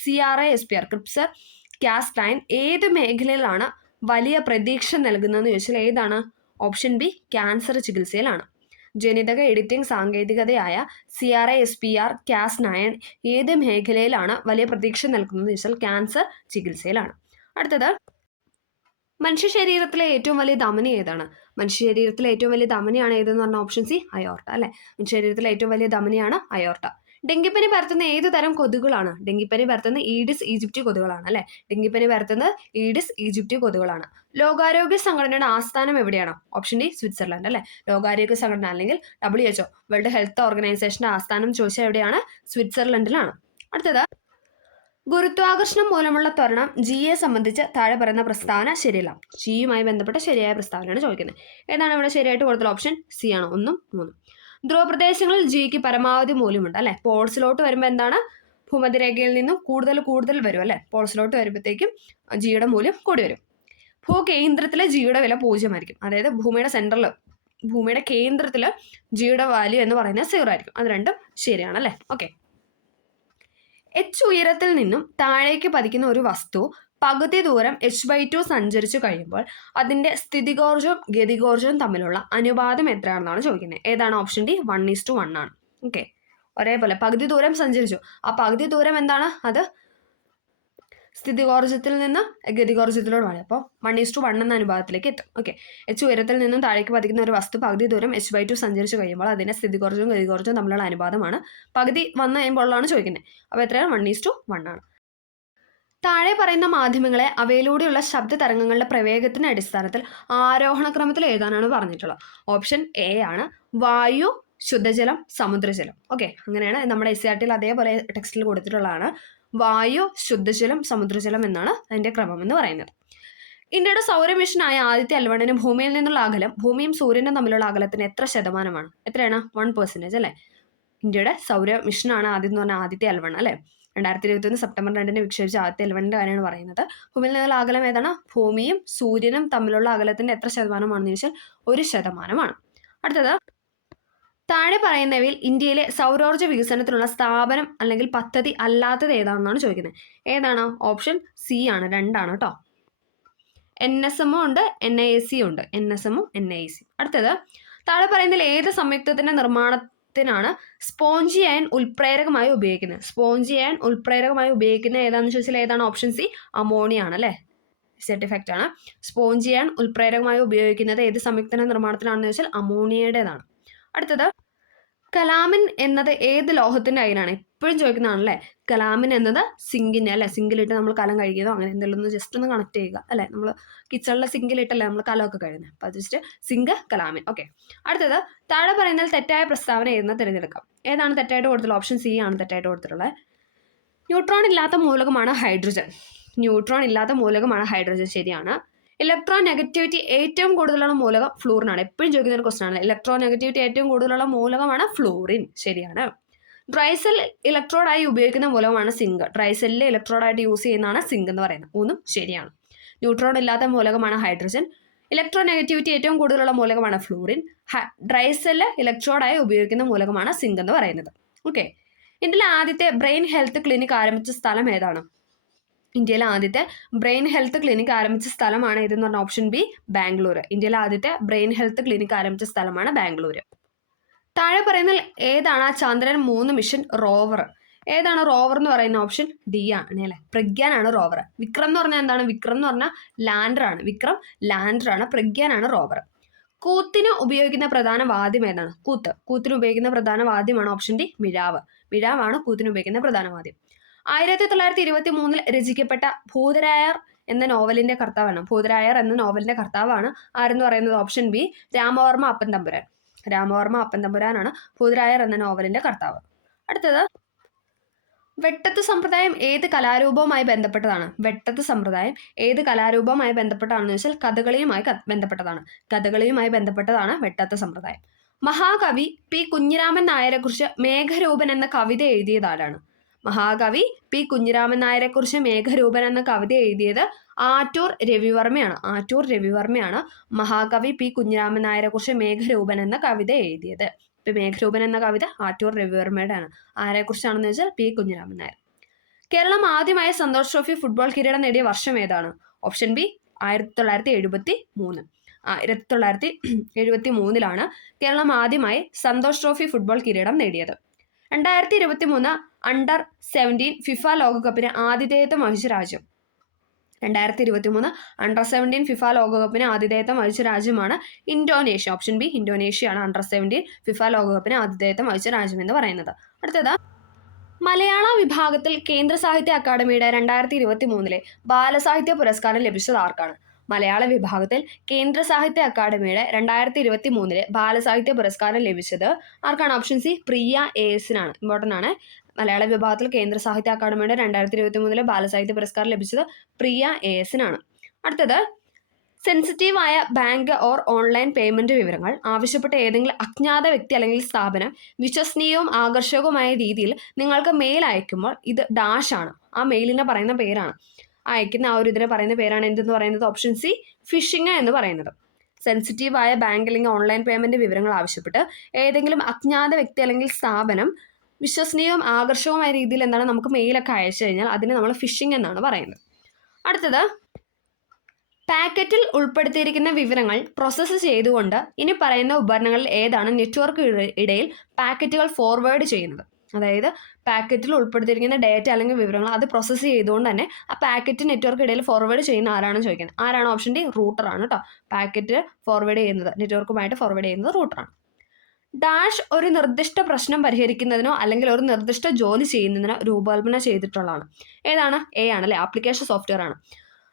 CRISPR ക്രിപ്സർ കാസ്9 ഏത് മേഖലയിലാണ് വലിയ പ്രതീക്ഷ നൽകുന്നതെന്ന് ചോദിച്ചാൽ ഏതാണ്? ഓപ്ഷൻ ബി ക്യാൻസർ ചികിത്സയിലാണ്. ജനിതക എഡിറ്റിംഗ് സാങ്കേതികതയായ CRISPR കാസ്9 ഏത് മേഖലയിലാണ് വലിയ പ്രതീക്ഷ നൽകുന്നതെന്ന് ചോദിച്ചാൽ ക്യാൻസർ ചികിത്സയിലാണ്. അടുത്തത് മനുഷ്യ ശരീരത്തിലെ ഏറ്റവും വലിയ ധമനി ഏതാണ്? മനുഷ്യ ശരീരത്തിലെ ഏറ്റവും വലിയ ധമനിയാണ് ഏതെന്ന് പറഞ്ഞാൽ ഓപ്ഷൻ സി അയോർട്ട അല്ലേ. മനുഷ്യ ശരീരത്തിലെ ഏറ്റവും വലിയ ധമനിയാണ് അയോർട്ട. ഡെങ്കിപ്പനി പരത്തുന്ന ഏത് തരം കൊതുകുകളാണ്? ഡെങ്കിപ്പനി പരത്തുന്ന ഈഡിസ് ഈജിപ്തി കൊതുകുകളാണ് അല്ലേ? ഡെങ്കിപ്പനി പരത്തുന്നത് ഈഡിസ് ഈജിപ്തി കൊതുകുകളാണ്. ലോകാരോഗ്യ സംഘടനയുടെ ആസ്ഥാനം എവിടെയാണ്? ഓപ്ഷൻ ഡി സ്വിറ്റ്സർലൻഡ് അല്ലേ? ലോകാരോഗ്യ സംഘടന അല്ലെങ്കിൽ WHO വേൾഡ് ഹെൽത്ത് ഓർഗനൈസേഷന്റെ ആസ്ഥാനം ചോദിച്ചാൽ എവിടെയാണ്? സ്വിറ്റ്സർലൻഡിലാണ്. അടുത്തത്, ഗുരുത്വാകർഷണം മൂലമുള്ള ത്വരണം ജിയെ സംബന്ധിച്ച് താഴെ പറയുന്ന പ്രസ്താവന ശരിയല്ല. ജിയുമായി ബന്ധപ്പെട്ട ശരിയായ പ്രസ്താവനയാണ് ചോദിക്കുന്നത്. ഏതാണ് ഇവിടെ ശരിയായിട്ട് കൊടുത്തുള്ള ഓപ്ഷൻ? സി ആണ്, 1 ഉം 3. ധ്രുവപ്രദേശങ്ങളിൽ ജിക്ക് പരമാവധി മൂല്യമുണ്ട് അല്ലെ? പോൾസിലോട്ട് വരുമ്പോൾ എന്താണ്? ഭൂമധ്യരേഖയിൽ നിന്നും കൂടുതൽ വരും അല്ലെ? പോൾസിലോട്ട് വരുമ്പോഴത്തേക്കും ജിയുടെ മൂല്യം കൂടി വരും. ഭൂകേന്ദ്രത്തിലെ ജിയുടെ വില 0 ആയിരിക്കും. അതായത് ഭൂമിയുടെ സെൻട്രൽ, ഭൂമിയുടെ കേന്ദ്രത്തിൽ ജിയുടെ വാല്യൂ എന്ന് പറയുന്നത് 0 ആയിരിക്കും. അത് രണ്ടും ശരിയാണ് അല്ലേ? ഓക്കെ. H ഉയരത്തിൽ നിന്നും താഴേക്ക് പതിക്കുന്ന ഒരു വസ്തു പകുതി ദൂരം h/2 സഞ്ചരിച്ചു കഴിയുമ്പോൾ അതിന്റെ സ്ഥിതികോർജവും ഗതികോർജവും തമ്മിലുള്ള അനുപാതം എത്രയാണെന്നാണ് ചോദിക്കുന്നത്. ഏതാണ്? ഓപ്ഷൻ ഡി 1:1 ആണ്. ഓക്കെ, ഒരേപോലെ പകുതി ദൂരം സഞ്ചരിച്ചു. ആ പകുതി ദൂരം എന്താണ്? അത് സ്ഥിതികോർജത്തിൽ നിന്ന് ഗതികോർജത്തിലോട്ട് മാറി. അപ്പോൾ 1:1 എന്ന അനുപാതത്തിലേക്ക് എത്തും. ഓക്കെ, H ഉയരത്തിൽ നിന്നും താഴേക്ക് പതിക്കുന്ന ഒരു വസ്തു പകുതി ദൂരം h/2 സഞ്ചരിച്ചു കഴിയുമ്പോൾ അതിന്റെ സ്ഥിതികോർജവും ഗതികോർജവും തമ്മിലുള്ള അനുപാതമാണ്. പകുതി വന്നു കഴിയുമ്പോഴാണ് ചോദിക്കുന്നത്. അപ്പോൾ എത്രയാണ്? 1:1 ആണ്. താഴെ പറയുന്ന മാധ്യമങ്ങളെ അവയിലൂടെയുള്ള ശബ്ദ തരംഗങ്ങളുടെ പ്രവേഗത്തിന്റെ അടിസ്ഥാനത്തിൽ ആരോഹണക്രമത്തിൽ എഴുതാനാണ് പറഞ്ഞിട്ടുള്ളത്. ഓപ്ഷൻ എ ആണ്, വായു, ശുദ്ധജലം, സമുദ്രജലം. ഓക്കെ, അങ്ങനെയാണ് നമ്മുടെ SCERT അതേപോലെ ടെക്സ്റ്റിൽ കൊടുത്തിട്ടുള്ളതാണ്. വായു, ശുദ്ധജലം, സമുദ്രജലം എന്നാണ് അതിന്റെ ക്രമം എന്ന് പറയുന്നത്. ഇന്ത്യയുടെ സൗരമിഷനായ ആദിത്യ L1 ഭൂമിയിൽ നിന്നുള്ള അകലം ഭൂമിയും സൂര്യനും തമ്മിലുള്ള അകലത്തിന് എത്ര ശതമാനമാണ്? എത്രയാണ്? 1% അല്ലേ? ഇന്ത്യയുടെ സൗരമിഷനാണ് ആദ്യം എന്ന് പറഞ്ഞാൽ ആദിത്യ L1 അല്ലേ? 2021 സെപ്റ്റംബർ 2 വിക്ഷേപിച്ച ആദിത്യ L1 കാര്യമാണ് പറയുന്നത്. ഭൂമിയിൽ നിന്നുള്ള അകലം ഏതാണ്? ഭൂമിയും സൂര്യനും തമ്മിലുള്ള അകലത്തിന്റെ എത്ര ശതമാനമാണെന്ന് ചോദിച്ചാൽ 1%. അടുത്തത്, താഴെ പറയുന്നവയിൽ ഇന്ത്യയിലെ സൗരോർജ്ജ വികസനത്തിനുള്ള സ്ഥാപനം അല്ലെങ്കിൽ പദ്ധതി അല്ലാത്തത് ഏതാണെന്നാണ് ചോദിക്കുന്നത്. ഏതാണ്? ഓപ്ഷൻ സി ആണ്, 2 ആണ് കേട്ടോ. NSM ഉണ്ട്, NIC ഉണ്ട്. NSM ഉം NIC. അടുത്തത്, താഴെ പറയുന്നതിൽ ഏത് സംയുക്തത്തിന്റെ നിർമ്മാണത്തിനാണ് സ്പോഞ്ചി അയൺ ഉൽപ്രേരകമായി ഉപയോഗിക്കുന്നത്? സ്പോഞ്ചി അയൺ ഉൽപ്രേരകമായി ഉപയോഗിക്കുന്നത് ഏതാണെന്ന് ചോദിച്ചാൽ ഏതാണ്? ഓപ്ഷൻ സി അമോണിയ ആണ് അല്ലേ? സെറ്റിഫാക്റ്റ് ആണ്. സ്പോഞ്ചി അയൺ ഉൽപ്രേരകമായി ഉപയോഗിക്കുന്നത് ഏത് സംയുക്തത്തിന്റെ നിർമ്മാണത്തിലാണെന്ന് ചോദിച്ചാൽ അമോണിയയുടേതാണ്. അടുത്തത്, കലാമിൻ എന്നത് ഏത് ലോഹത്തിന്റെ അയിനാണ്? എപ്പോഴും ചോദിക്കുന്നതാണല്ലേ. കലാമിൻ എന്നത് സിങ്കിന്റെ അല്ലെ? സിങ്കിലിട്ട് നമ്മൾ കലം കഴിക്കുന്നതോ അങ്ങനെ എന്തെങ്കിലും ഒന്ന് ജസ്റ്റ് ഒന്ന് കണക്ട് ചെയ്യുക അല്ലെ? നമ്മൾ കിച്ചണിലെ സിങ്കിലിട്ടല്ലേ നമ്മൾ കലമൊക്കെ കഴിയുന്നത്. അപ്പോൾ അത് ജസ്റ്റ് സിങ്ക്, കലാമിൻ. ഓക്കെ. അടുത്തത്, താഴെ പറയുന്നതിൽ തെറ്റായ പ്രസ്താവന ഏതെന്ന് തിരഞ്ഞെടുക്കാം. ഏതാണ് തെറ്റായിട്ട് കൊടുത്തിട്ടുള്ളത്? ഓപ്ഷൻ സി ആണ് തെറ്റായിട്ട് കൊടുത്തിട്ടുള്ളത്. ന്യൂട്രോൺ ഇല്ലാത്ത മൂലകമാണ് ഹൈഡ്രജൻ. ന്യൂട്രോൺ ഇല്ലാത്ത മൂലകമാണ് ഹൈഡ്രജൻ, ശരിയാണ്. ഇലക്ട്രോ നെഗറ്റിവിറ്റി ഏറ്റവും കൂടുതലുള്ള മൂലകം ഫ്ലൂറിനാണ്. എപ്പോഴും ചോദിക്കുന്ന ഒരു ക്വസ്റ്റൻ ആണ്. ഇലക്ട്രോ നെഗറ്റിവിറ്റി ഏറ്റവും കൂടുതലുള്ള മൂലകമാണ് ഫ്ലൂറിൻ, ശരിയാണ്. ഡ്രൈസെൽ ഇലക്ട്രോഡായി ഉപയോഗിക്കുന്ന മൂലകമാണ് സിങ്ക്. ഡ്രൈസെല്ലിൽ ഇലക്ട്രോഡായിട്ട് യൂസ് ചെയ്യുന്നതാണ് സിങ്ക് എന്ന് പറയുന്നത്. 3 ശരിയാണ്. ന്യൂട്രോൺ ഇല്ലാത്ത മൂലകമാണ് ഹൈഡ്രജൻ. ഇലക്ട്രോ നെഗറ്റിവിറ്റി ഏറ്റവും കൂടുതലുള്ള മൂലകമാണ് ഫ്ലൂറിൻ. ഡ്രൈസെല്ല് ഇലക്ട്രോഡായി ഉപയോഗിക്കുന്ന മൂലകമാണ് സിങ്ക് എന്ന് പറയുന്നത്. ഓക്കെ. ഇന്ത്യയിലെ ആദ്യത്തെ ബ്രെയിൻ ഹെൽത്ത് ക്ലിനിക് ആരംഭിച്ച സ്ഥലം ഏതാണ്? ഇന്ത്യയിലെ ആദ്യത്തെ ബ്രെയിൻ ഹെൽത്ത് ക്ലിനിക് ആരംഭിച്ച സ്ഥലമാണ് ഇതെന്ന് പറഞ്ഞ ഓപ്ഷൻ ബി ബാംഗ്ലൂർ. ഇന്ത്യയിലെ ആദ്യത്തെ ബ്രെയിൻ ഹെൽത്ത് ക്ലിനിക് ആരംഭിച്ച സ്ഥലമാണ് ബാംഗ്ലൂർ. താഴെ പറയുന്നതിൽ ഏതാണ് ആ ചന്ദ്രൻ 3 മിഷൻ റോവർ? ഏതാണ് റോവർ എന്ന് പറയുന്ന? ഓപ്ഷൻ ഡി ആണ് അല്ലേ? പ്രഗ്യാനാണ് റോവർ. വിക്രം എന്ന് പറഞ്ഞാൽ എന്താണ്? വിക്രം എന്ന് പറഞ്ഞാൽ ലാൻഡർ ആണ്. വിക്രം ലാൻഡർ ആണ്. പ്രഗ്യാനാണ് റോവർ. കൂത്തിന് ഉപയോഗിക്കുന്ന പ്രധാന വാദ്യം ഏതാണ്? കൂത്തിന് ഉപയോഗിക്കുന്ന പ്രധാന വാദ്യമാണ് ഓപ്ഷൻ ഡി മിഴാവ്. മിഴാവാണ് കൂത്തിന് ഉപയോഗിക്കുന്ന പ്രധാന വാദ്യം. 1923 രചിക്കപ്പെട്ട ഭൂതരായർ എന്ന നോവലിന്റെ കർത്താവാണ്. ഭൂതരായർ എന്ന നോവലിന്റെ കർത്താവാണ് ആരെന്ന് പറയുന്നത്? ഓപ്ഷൻ ബി രാമവർമ്മ അപ്പൻ തമ്പുരാൻ. രാമവർമ്മ അപ്പൻ തമ്പുരാനാണ് ഭൂതരായർ എന്ന നോവലിന്റെ കർത്താവ്. അടുത്തത്, വെട്ടത്ത് സമ്പ്രദായം ഏത് കലാരൂപവുമായി ബന്ധപ്പെട്ടതാണ്? വെട്ടത്ത് സമ്പ്രദായം ഏത് കലാരൂപവുമായി ബന്ധപ്പെട്ടാണെന്ന് ചോദിച്ചാൽ കഥകളിയുമായി ബന്ധപ്പെട്ടതാണ്. കഥകളിയുമായി ബന്ധപ്പെട്ടതാണ് വെട്ടത്ത് സമ്പ്രദായം. മഹാകവി പി കുഞ്ഞിരാമൻ നായരെ കുറിച്ച് മേഘരൂപൻ എന്ന കവിത എഴുതിയത് ആരാണ്? മഹാകവി പി കുഞ്ഞിരാമൻ നായരെ കുറിച്ച് മേഘരൂപൻ എന്ന കവിത എഴുതിയത് ആറ്റൂർ രവിവർമ്മയാണ്. ആറ്റൂർ രവിവർമ്മയാണ് മഹാകവി പി കുഞ്ഞിരാമൻ നായരെ കുറിച്ച് മേഘരൂപൻ എന്ന കവിത എഴുതിയത്. ഇപ്പൊ മേഘരൂപൻ എന്ന കവിത ആറ്റൂർ രവിവർമ്മയുടെ ആണ്. ആരെ കുറിച്ചാണെന്ന് വെച്ചാൽ പി കുഞ്ഞിരാമൻ നായർ. കേരളം ആദ്യമായി സന്തോഷ് ട്രോഫി ഫുട്ബോൾ കിരീടം നേടിയ വർഷം ഏതാണ്? Option B 1973. 1973 കേരളം ആദ്യമായി സന്തോഷ് ട്രോഫി ഫുട്ബോൾ കിരീടം നേടിയത്. 2023 അണ്ടർ 17 ഫിഫ ലോകകപ്പിന് ആതിഥേയത്വം വഹിച്ച രാജ്യം. 2023 അണ്ടർ 17 ഫിഫ ലോകകപ്പിന് ആതിഥേയത്വം വഹിച്ച രാജ്യമാണ് ഇന്തോനേഷ്യ. ഓപ്ഷൻ ബി ഇന്തോനേഷ്യയാണ് അണ്ടർ 17 ഫിഫ ലോകകപ്പിന് ആതിഥേയത്വം വഹിച്ച രാജ്യം എന്ന് പറയുന്നത്. അടുത്തത്, മലയാള വിഭാഗത്തിൽ കേന്ദ്ര സാഹിത്യ അക്കാദമിയുടെ 2023 ബാലസാഹിത്യ പുരസ്കാരം ലഭിച്ചത് ആർക്കാണ്? മലയാള വിഭാഗത്തിൽ കേന്ദ്ര സാഹിത്യ അക്കാദമിയുടെ 2023 ബാലസാഹിത്യ പുരസ്കാരം ലഭിച്ചത് ആർക്കാണ്? ഓപ്ഷൻ സി പ്രിയ എസിനാണ്. ഇമ്പോർട്ടൻ്റ് ആണ്. മലയാള വിഭാഗത്തിൽ കേന്ദ്ര സാഹിത്യ അക്കാദമിയുടെ 2023 ബാലസാഹിത്യ പുരസ്കാരം ലഭിച്ചത് പ്രിയ എസിനാണ്. അടുത്തത്, സെൻസിറ്റീവായ ബാങ്ക് ഓർ ഓൺലൈൻ പേയ്മെന്റ് വിവരങ്ങൾ ആവശ്യപ്പെട്ട ഏതെങ്കിലും അജ്ഞാത വ്യക്തി അല്ലെങ്കിൽ സ്ഥാപനം വിശ്വസനീയവും ആകർഷകവുമായ രീതിയിൽ നിങ്ങൾക്ക് മെയിൽ അയക്കുമ്പോൾ ഇത് ഡാഷ് ആണ്. ആ മെയിലിനെ പറയുന്ന പേരാണ്. അയക്കുന്ന ആ ഒരു ഇതിനെ പറയുന്ന പേരാണ് എന്തെന്ന് പറയുന്നത്? ഓപ്ഷൻ സി ഫിഷിംഗ് എന്ന് പറയുന്നത്. സെൻസിറ്റീവായ ബാങ്ക് അല്ലെങ്കിൽ ഓൺലൈൻ പേയ്മെന്റ് വിവരങ്ങൾ ആവശ്യപ്പെട്ട് ഏതെങ്കിലും അജ്ഞാത വ്യക്തി അല്ലെങ്കിൽ സ്ഥാപനം വിശ്വസനീയവും ആകർഷകവുമായ രീതിയിൽ എന്താണ് നമുക്ക് മെയിലൊക്കെ അയച്ചു കഴിഞ്ഞാൽ അതിനെ നമ്മൾ ഫിഷിംഗ് എന്നാണ് പറയുന്നത്. അടുത്തത്, പാക്കറ്റിൽ ഉൾപ്പെടുത്തിയിരിക്കുന്ന വിവരങ്ങൾ പ്രോസസ്സ് ചെയ്തുകൊണ്ട് ഇനി പറയുന്ന ഉപകരണങ്ങളിൽ ഏതാണ് നെറ്റ്വർക്ക് ഇടയിൽ പാക്കറ്റുകൾ ഫോർവേഡ് ചെയ്യുന്നത്? അതായത് പാക്കറ്റിൽ ഉൾപ്പെടുത്തിയിരിക്കുന്ന ഡേറ്റ അല്ലെങ്കിൽ വിവരങ്ങൾ അത് പ്രോസസ്സ് ചെയ്തുകൊണ്ട് തന്നെ ആ പാക്കറ്റ് നെറ്റ്വർക്ക് ഇടയിൽ ഫോർവേഡ് ചെയ്യുന്ന ആരാണെന്ന് ചോദിക്കുന്നത്. ആരാണ്? ഓപ്ഷൻ ഡി റൂട്ടറാണ് കേട്ടോ. പാക്കറ്റ് ഫോർവേഡ് ചെയ്യുന്നത്, നെറ്റ്വർക്കുമായിട്ട് ഫോർവേഡ് ചെയ്യുന്നത് റൂട്ടറാണ്. ഡാഷ് ഒരു നിർദ്ദിഷ്ട പ്രശ്നം പരിഹരിക്കുന്നതിനോ അല്ലെങ്കിൽ ഒരു നിർദ്ദിഷ്ട ജോലി ചെയ്യുന്നതിനോ രൂപകൽപ്പന ചെയ്തിട്ടുള്ളതാണ്. ഏതാണ്? എ ആണല്ലേ, ആപ്ലിക്കേഷൻ സോഫ്റ്റ്വെയർ ആണ്.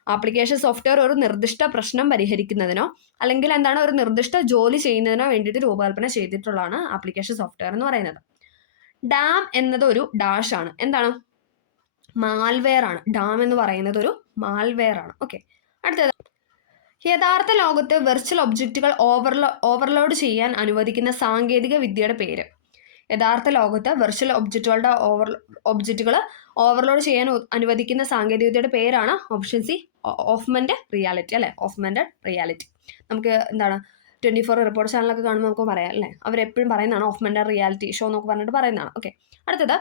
ആപ്ലിക്കേഷൻ സോഫ്റ്റ്വെയർ ഒരു നിർദ്ദിഷ്ട പ്രശ്നം പരിഹരിക്കുന്നതിനോ അല്ലെങ്കിൽ എന്താണ് ഒരു നിർദ്ദിഷ്ട ജോലി ചെയ്യുന്നതിനോ വേണ്ടിയിട്ട് രൂപകൽപ്പന ചെയ്തിട്ടുള്ളതാണ് ആപ്ലിക്കേഷൻ സോഫ്റ്റ്വെയർ എന്ന് പറയുന്നത്. ഡാം എന്നത് ഒരു ഡാഷ് ആണ്. എന്താണ്? മാൽവെയർ ആണ്. ഡാം എന്ന് പറയുന്നത് ഒരു മാൽവെയർ ആണ്. ഓക്കെ. അടുത്തത്, യഥാർത്ഥ ലോകത്ത് വെർച്വൽ ഒബ്ജക്റ്റുകൾ ഓവർലോഡ് ചെയ്യാൻ അനുവദിക്കുന്ന സാങ്കേതിക വിദ്യയുടെ പേര്. യഥാർത്ഥ ലോകത്ത് വെർച്വൽ ഒബ്ജക്റ്റുകൾ ഓവർലോഡ് ചെയ്യാൻ അനുവദിക്കുന്ന സാങ്കേതികവിദ്യയുടെ പേരാണ് ഓപ്ഷൻ സി ഓഗ്മെന്റഡ് റിയാലിറ്റി അല്ലേ. ഓഗ്മെന്റഡ് റിയാലിറ്റി നമുക്ക് എന്താണ് 24 റിപ്പോർട്ട് ചാനലൊക്കെ കാണുമ്പോൾ നമുക്ക് പറയാം അല്ലേ. അവരെപ്പോഴും പറയുന്നതാണ് ഓഗ്മെന്റഡ് റിയാലിറ്റി ഷോ എന്നൊക്കെ പറഞ്ഞിട്ട് പറയുന്നതാണ്. ഓക്കെ. അടുത്തത്,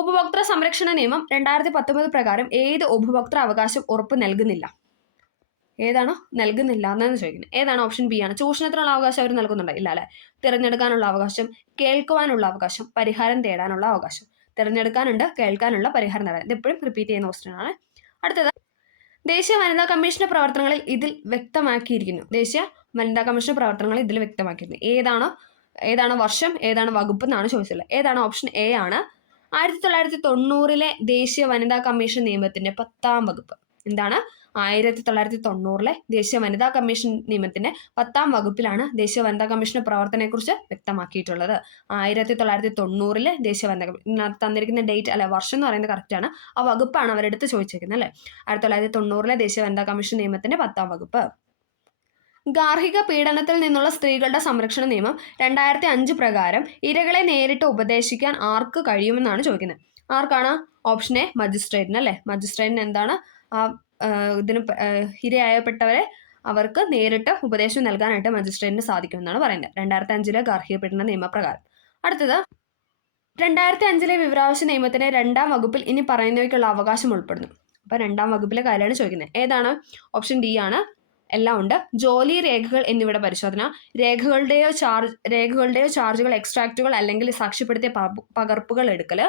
ഉപഭോക്തൃ സംരക്ഷണ നിയമം 2019 പ്രകാരം ഏത് ഉപഭോക്തൃ അവകാശം ഉറപ്പ് നൽകുന്നില്ല? ഏതാണ് നൽകുന്നില്ല എന്നാണ് ചോദിക്കുന്നത്. ഏതാണ്? ഓപ്ഷൻ ബി ആണ്. ചൂഷണത്തിനുള്ള അവകാശം അവർ നൽകുന്നുണ്ടോ? ഇല്ല അല്ലെ. തിരഞ്ഞെടുക്കാനുള്ള അവകാശം, കേൾക്കുവാനുള്ള അവകാശം, പരിഹാരം തേടാനുള്ള അവകാശം. തിരഞ്ഞെടുക്കാനുണ്ട്, കേൾക്കാനുള്ള, പരിഹാരം തേടാൻ. ഇത് എപ്പോഴും റിപ്പീറ്റ് ചെയ്യുന്ന ക്വസ്റ്റ്യൻ ആണ്. അടുത്തത്, ദേശീയ വനിതാ കമ്മീഷന്റെ പ്രവർത്തനങ്ങളിൽ ഇതിൽ വ്യക്തമാക്കിയിരിക്കുന്നു. ദേശീയ വനിതാ കമ്മീഷന്റെ പ്രവർത്തനങ്ങളിൽ ഇതിൽ വ്യക്തമാക്കിയിരിക്കുന്നു. ഏതാണ് വർഷം, ഏതാണ് വകുപ്പ് എന്നാണ് ചോദിച്ചത്. ഏതാണ്? ഓപ്ഷൻ എ ആണ്. 1990 ദേശീയ വനിതാ കമ്മീഷൻ നിയമത്തിന്റെ 10ാം വകുപ്പ്. എന്താണ്? 1990 ദേശീയ വനിതാ കമ്മീഷൻ നിയമത്തിന്റെ 10ാം വകുപ്പിലാണ് ദേശീയ വനിതാ കമ്മീഷന്റെ പ്രവർത്തനത്തെക്കുറിച്ച് വ്യക്തമാക്കിയിട്ടുള്ളത്. 1990 ദേശീയ വനിതാ കമ്മീഷൻ തന്നിരിക്കുന്ന ഡേറ്റ് അല്ലെ, വർഷം എന്ന് പറയുന്നത് കറക്റ്റ് ആണ്. ആ വകുപ്പാണ് അവരെടുത്ത് ചോദിച്ചേക്കുന്നത് അല്ലെ. 1990 ദേശീയ വനിതാ കമ്മീഷൻ നിയമത്തിന്റെ 10ാം വകുപ്പ്. ഗാർഹിക പീഡനത്തിൽ നിന്നുള്ള സ്ത്രീകളുടെ സംരക്ഷണ നിയമം 2005 പ്രകാരം ഇരകളെ നേരിട്ട് ഉപദേശിക്കാൻ ആർക്ക് കഴിയുമെന്നാണ് ചോദിക്കുന്നത്. ആർക്കാണ്? ഓപ്ഷൻ എ മജിസ്ട്രേറ്റിന് അല്ലേ. മജിസ്ട്രേറ്റിന് എന്താണ് ഇതിന് ഇരയായപ്പെട്ടവരെ അവർക്ക് നേരിട്ട് ഉപദേശം നൽകാനായിട്ട് മജിസ്ട്രേറ്റിന് സാധിക്കുമെന്നാണ് പറയുന്നത് 2005 ഗാർഹിക പീഡന നിയമപ്രകാരം. അടുത്തത്, 2005 വിവരാവകാശ നിയമത്തിന്റെ 2ാം വകുപ്പിൽ ഇനി പറയുന്നവയ്ക്കുള്ള അവകാശം ഉൾപ്പെടുന്നു. അപ്പൊ 2ാം വകുപ്പിലെ കാര്യമാണ് ചോദിക്കുന്നത്. ഏതാണ്? ഓപ്ഷൻ ഡി ആണ്. എല്ലാം ഉണ്ട്. ജോലി രേഖകൾ എന്നിവയുടെ പരിശോധന, രേഖകളുടെയോ ചാർജുകൾ, എക്സ്ട്രാക്റ്റുകൾ അല്ലെങ്കിൽ സാക്ഷ്യപ്പെടുത്തിയ പകർപ്പുകൾ എടുക്കല്,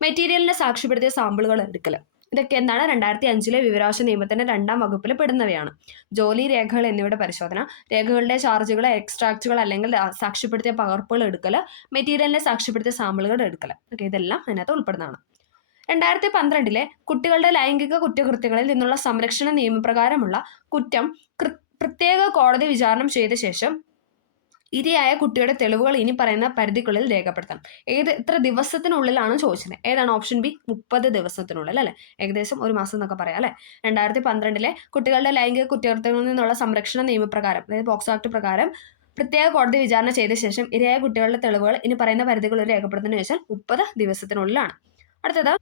മെറ്റീരിയലിനെ സാക്ഷ്യപ്പെടുത്തിയ സാമ്പിളുകൾ എടുക്കല്. ഇതൊക്കെ എന്താണ്? 2005 വിവരാവകാശ നിയമത്തിന്റെ 2ാം വകുപ്പിൽ പെടുന്നവയാണ്. ജോലി രേഖകൾ എന്നിവയുടെ പരിശോധന, രേഖകളുടെ ചാർജുകൾ, എക്സ്ട്രാക്റ്റുകൾ അല്ലെങ്കിൽ സാക്ഷ്യപ്പെടുത്തിയ പകർപ്പുകൾ എടുക്കല്, മെറ്റീരിയലിനെ സാക്ഷ്യപ്പെടുത്തിയ സാമ്പിളുകൾ എടുക്കല്. ഓക്കെ, ഇതെല്ലാം അതിനകത്ത് ഉൾപ്പെടുന്നതാണ്. 2012 കുട്ടികളുടെ ലൈംഗിക കുറ്റകൃത്യങ്ങളിൽ നിന്നുള്ള സംരക്ഷണ നിയമപ്രകാരമുള്ള കുറ്റം പ്രത്യേക കോടതി വിചാരണ ചെയ്ത ശേഷം ഇരയായ കുട്ടിയുടെ തെളിവുകൾ ഇനി പറയുന്ന പരിധിക്കുള്ളിൽ രേഖപ്പെടുത്തണം. എത്ര ദിവസത്തിനുള്ളിലാണ് ചോദിച്ചത്? ഏതാണ്? ഓപ്ഷൻ ബി 30 ദിവസത്തിനുള്ളിൽ അല്ലെ. ഏകദേശം 1 മാസം എന്നൊക്കെ പറയാം അല്ലെ. 2012 കുട്ടികളുടെ ലൈംഗിക കുറ്റകൃത്യങ്ങളിൽ നിന്നുള്ള സംരക്ഷണ നിയമപ്രകാരം, അതായത് പോക്സോ ആക്ട് പ്രകാരം പ്രത്യേക കോടതി വിചാരണ ചെയ്ത ശേഷം ഇരയായ കുട്ടികളുടെ തെളിവുകൾ ഇനി പറയുന്ന പരിധിക്കുള്ളിൽ രേഖപ്പെടുത്തുന്ന വെച്ചാൽ 30 ദിവസത്തിനുള്ളിലാണ്. അടുത്തത്,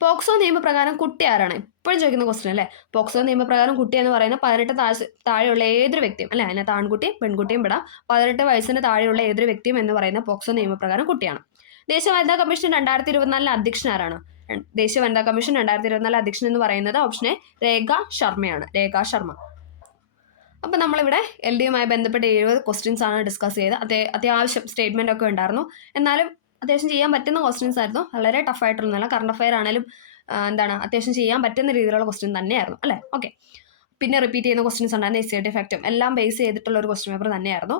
പോക്സോ നിയമപ്രകാരം കുട്ടി ആരാണ്? ഇപ്പോഴും ചോദിക്കുന്ന ക്വസ്റ്റ്യൻ അല്ലേ. പോക്സോ നിയമപ്രകാരം കുട്ടി എന്ന് പറയുന്ന 18 താഴെയുള്ള ഏതൊരു വ്യക്തിയും അല്ലെ, അതിനകത്ത് ആൺകുട്ടിയും പെൺകുട്ടിയും പെടാം. 18 വയസ്സിന് താഴെയുള്ള ഏതൊരു വ്യക്തിയും എന്ന് പറയുന്ന പോക്സോ നിയമപ്രകാരം കുട്ടിയാണ്. ദേശീയ വനിതാ കമ്മീഷൻ 2024 അധ്യക്ഷൻ ആരാണ്? ദേശീയ വനിതാ കമ്മീഷൻ 2024 അധ്യക്ഷൻ എന്ന് പറയുന്നത് ഓപ്ഷൻ എ രേഖ ശർമ്മയാണ്. രേഖ ശർമ്മ. അപ്പം നമ്മളിവിടെ LD-യുമായി ബന്ധപ്പെട്ട 70 ക്വസ്റ്റ്യൻസ് ആണ് ഡിസ്കസ് ചെയ്തത്. അത്യാവശ്യം സ്റ്റേറ്റ്മെന്റ് ഒക്കെ ഉണ്ടായിരുന്നു. എന്നാലും അത്യാവശ്യം ചെയ്യാൻ പറ്റുന്ന ക്വസ്റ്റ്യൻസ് ആയിരുന്നു. വളരെ ടഫായിട്ടുള്ളതല്ല. കറണ്ട് അഫയർ ആണെങ്കിലും അത്യാവശ്യം ചെയ്യാൻ പറ്റുന്ന രീതിയിലുള്ള ക്വസ്റ്റ്യൻ തന്നെയായിരുന്നു അല്ലേ. ഓക്കെ. പിന്നെ റിപ്പീറ്റ് ചെയ്യുന്ന ക്വസ്റ്റ്യൻസ് ഉണ്ടായിരുന്നു. SCT ഫാക്റ്റും എല്ലാം ബേസ് ചെയ്തിട്ടുള്ള ഒരു ക്വസ്റ്റ്യൻ പേപ്പർ തന്നെയായിരുന്നു.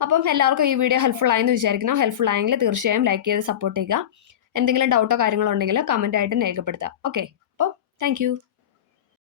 അപ്പം എല്ലാവർക്കും ഈ വീഡിയോ ഹെൽപ്ഫുൾ ആയെന്ന് വിചാരിക്കുന്നു. ഹെൽപ്ഫുൾ ആയെങ്കിൽ തീർച്ചയായും ലൈക്ക് ചെയ്ത് സപ്പോർട്ട് ചെയ്യുക. എന്തെങ്കിലും ഡൗട്ടോ കാര്യങ്ങളോ ഉണ്ടെങ്കിൽ കമൻ്റ് ആയിട്ട് രേഖപ്പെടുത്തുക. ഓക്കെ, അപ്പോൾ താങ്ക് യു.